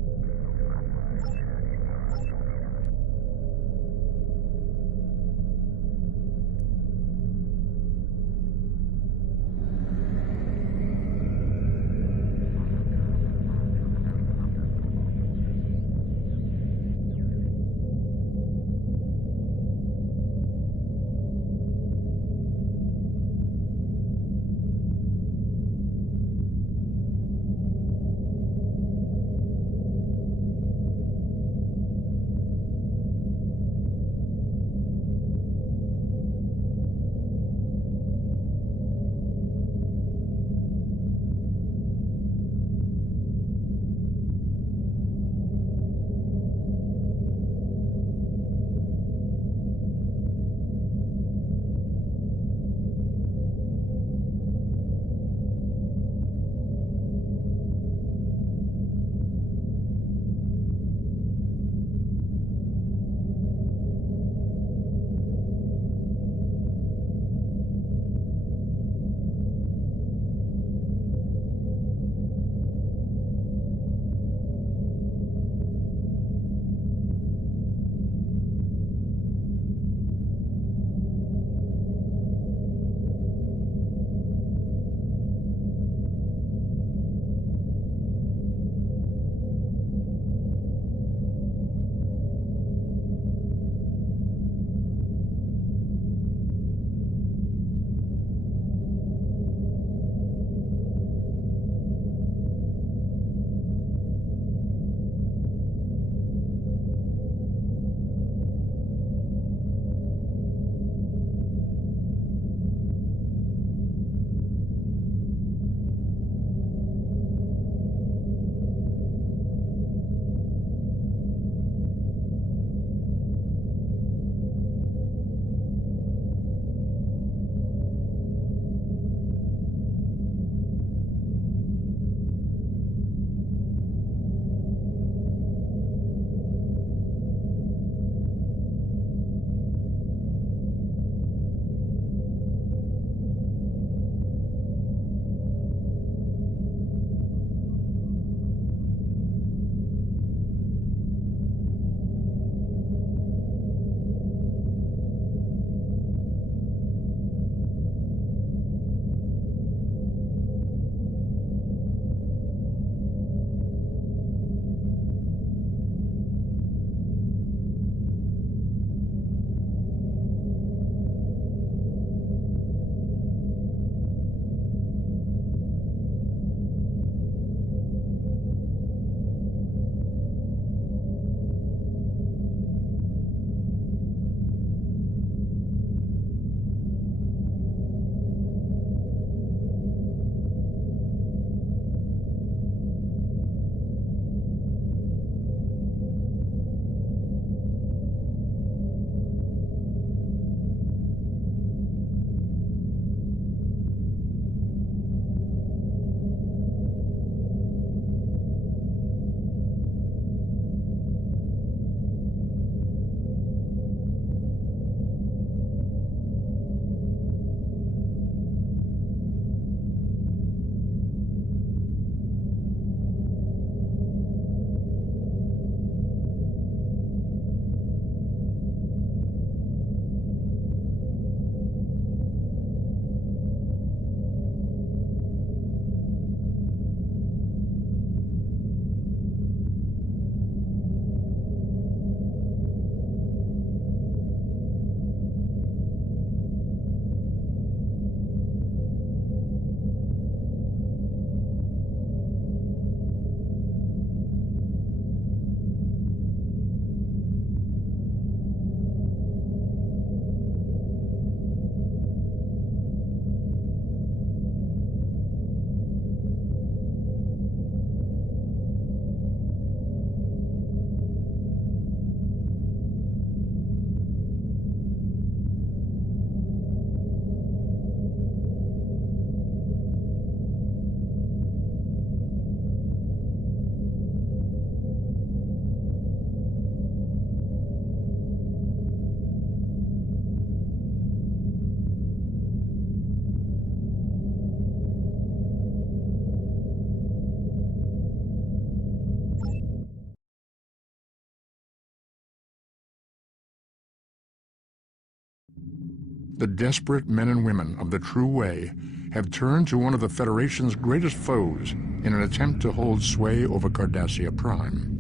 the desperate men and women of the True Way have turned to one of the Federation's greatest foes in an attempt to hold sway over Cardassia Prime.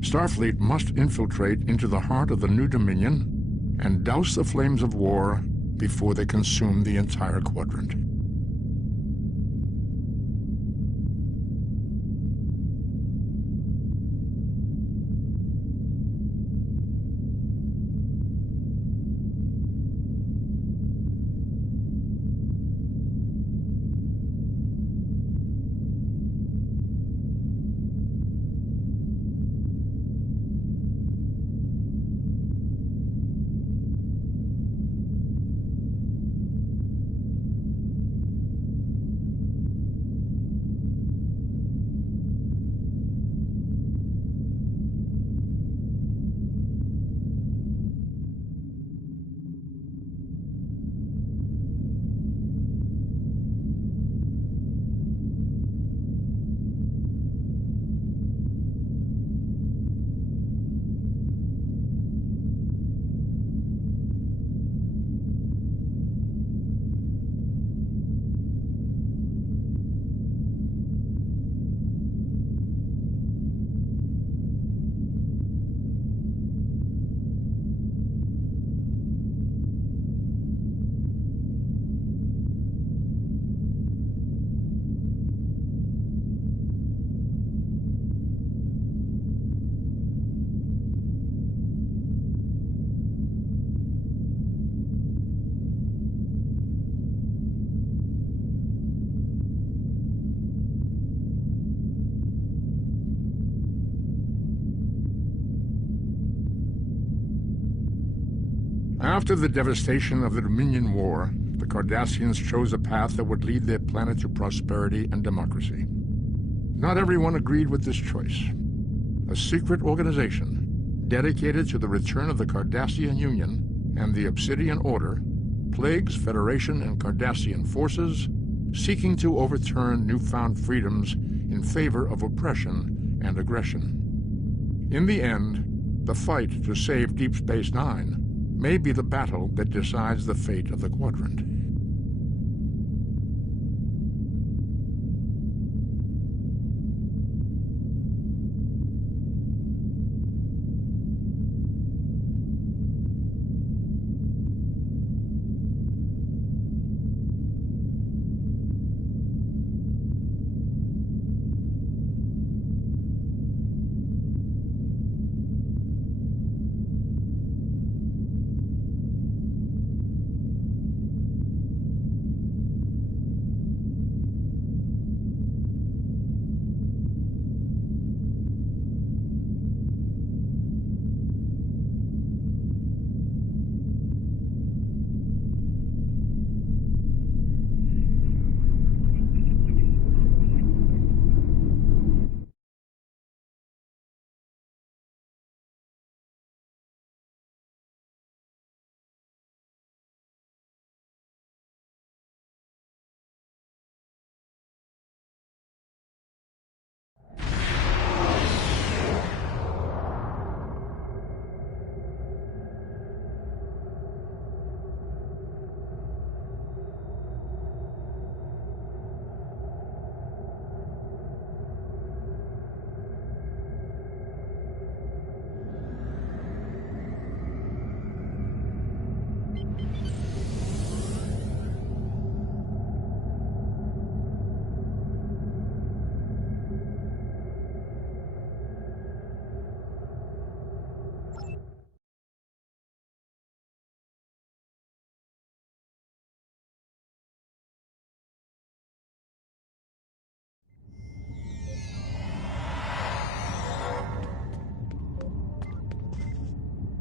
Starfleet must infiltrate into the heart of the New Dominion and douse the flames of war before they consume the entire quadrant. After the devastation of the Dominion War, the Cardassians chose a path that would lead their planet to prosperity and democracy. Not everyone agreed with this choice. A secret organization, dedicated to the return of the Cardassian Union and the Obsidian Order, plagues Federation and Cardassian forces, seeking to overturn newfound freedoms in favor of oppression and aggression. In the end, the fight to save Deep Space Nine may be the battle that decides the fate of the quadrant.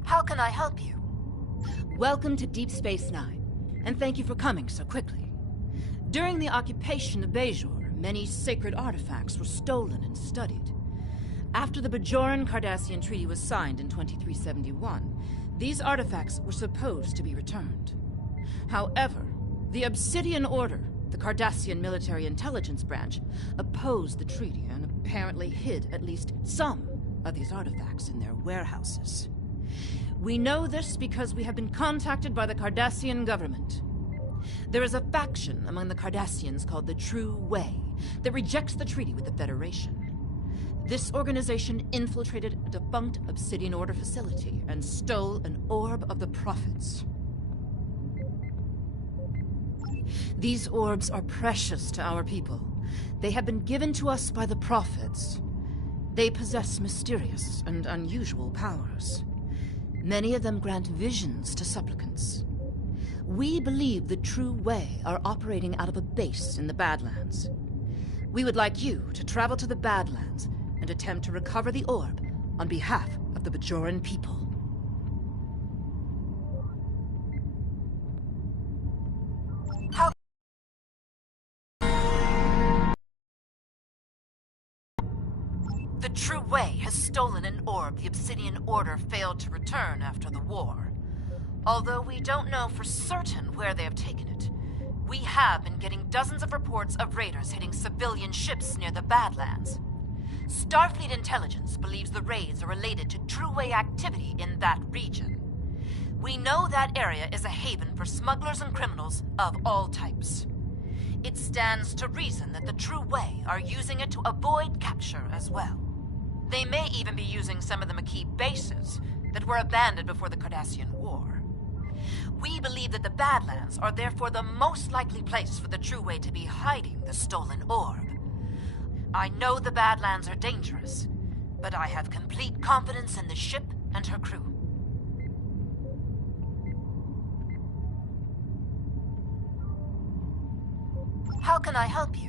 How can I help you? Welcome to Deep Space Nine, and thank you for coming so quickly. During the occupation of Bajor, many sacred artifacts were stolen and studied. After the Bajoran-Cardassian Treaty was signed in 2371, these artifacts were supposed to be returned. However, the Obsidian Order, the Cardassian military intelligence branch, opposed the treaty and apparently hid at least some of these artifacts in their warehouses. We know this because we have been contacted by the Cardassian government. There is a faction among the Cardassians called the True Way that rejects the treaty with the Federation. This organization infiltrated a defunct Obsidian Order facility and stole an orb of the Prophets. These orbs are precious to our people. They have been given to us by the Prophets. They possess mysterious and unusual powers. Many of them grant visions to supplicants. We believe the True Way are operating out of a base in the Badlands. We would like you to travel to the Badlands and attempt to recover the orb on behalf of the Bajoran people. The True Way has stolen an orb the Obsidian Order failed to return after the war. Although we don't know for certain where they have taken it, we have been getting dozens of reports of raiders hitting civilian ships near the Badlands. Starfleet intelligence believes the raids are related to True Way activity in that region. We know that area is a haven for smugglers and criminals of all types. It stands to reason that the True Way are using it to avoid capture as well. They may even be using some of the Maquis bases that were abandoned before the Cardassian War. We believe that the Badlands are therefore the most likely place for the True Way to be hiding the stolen orb. I know the Badlands are dangerous, but I have complete confidence in the ship and her crew. How can I help you?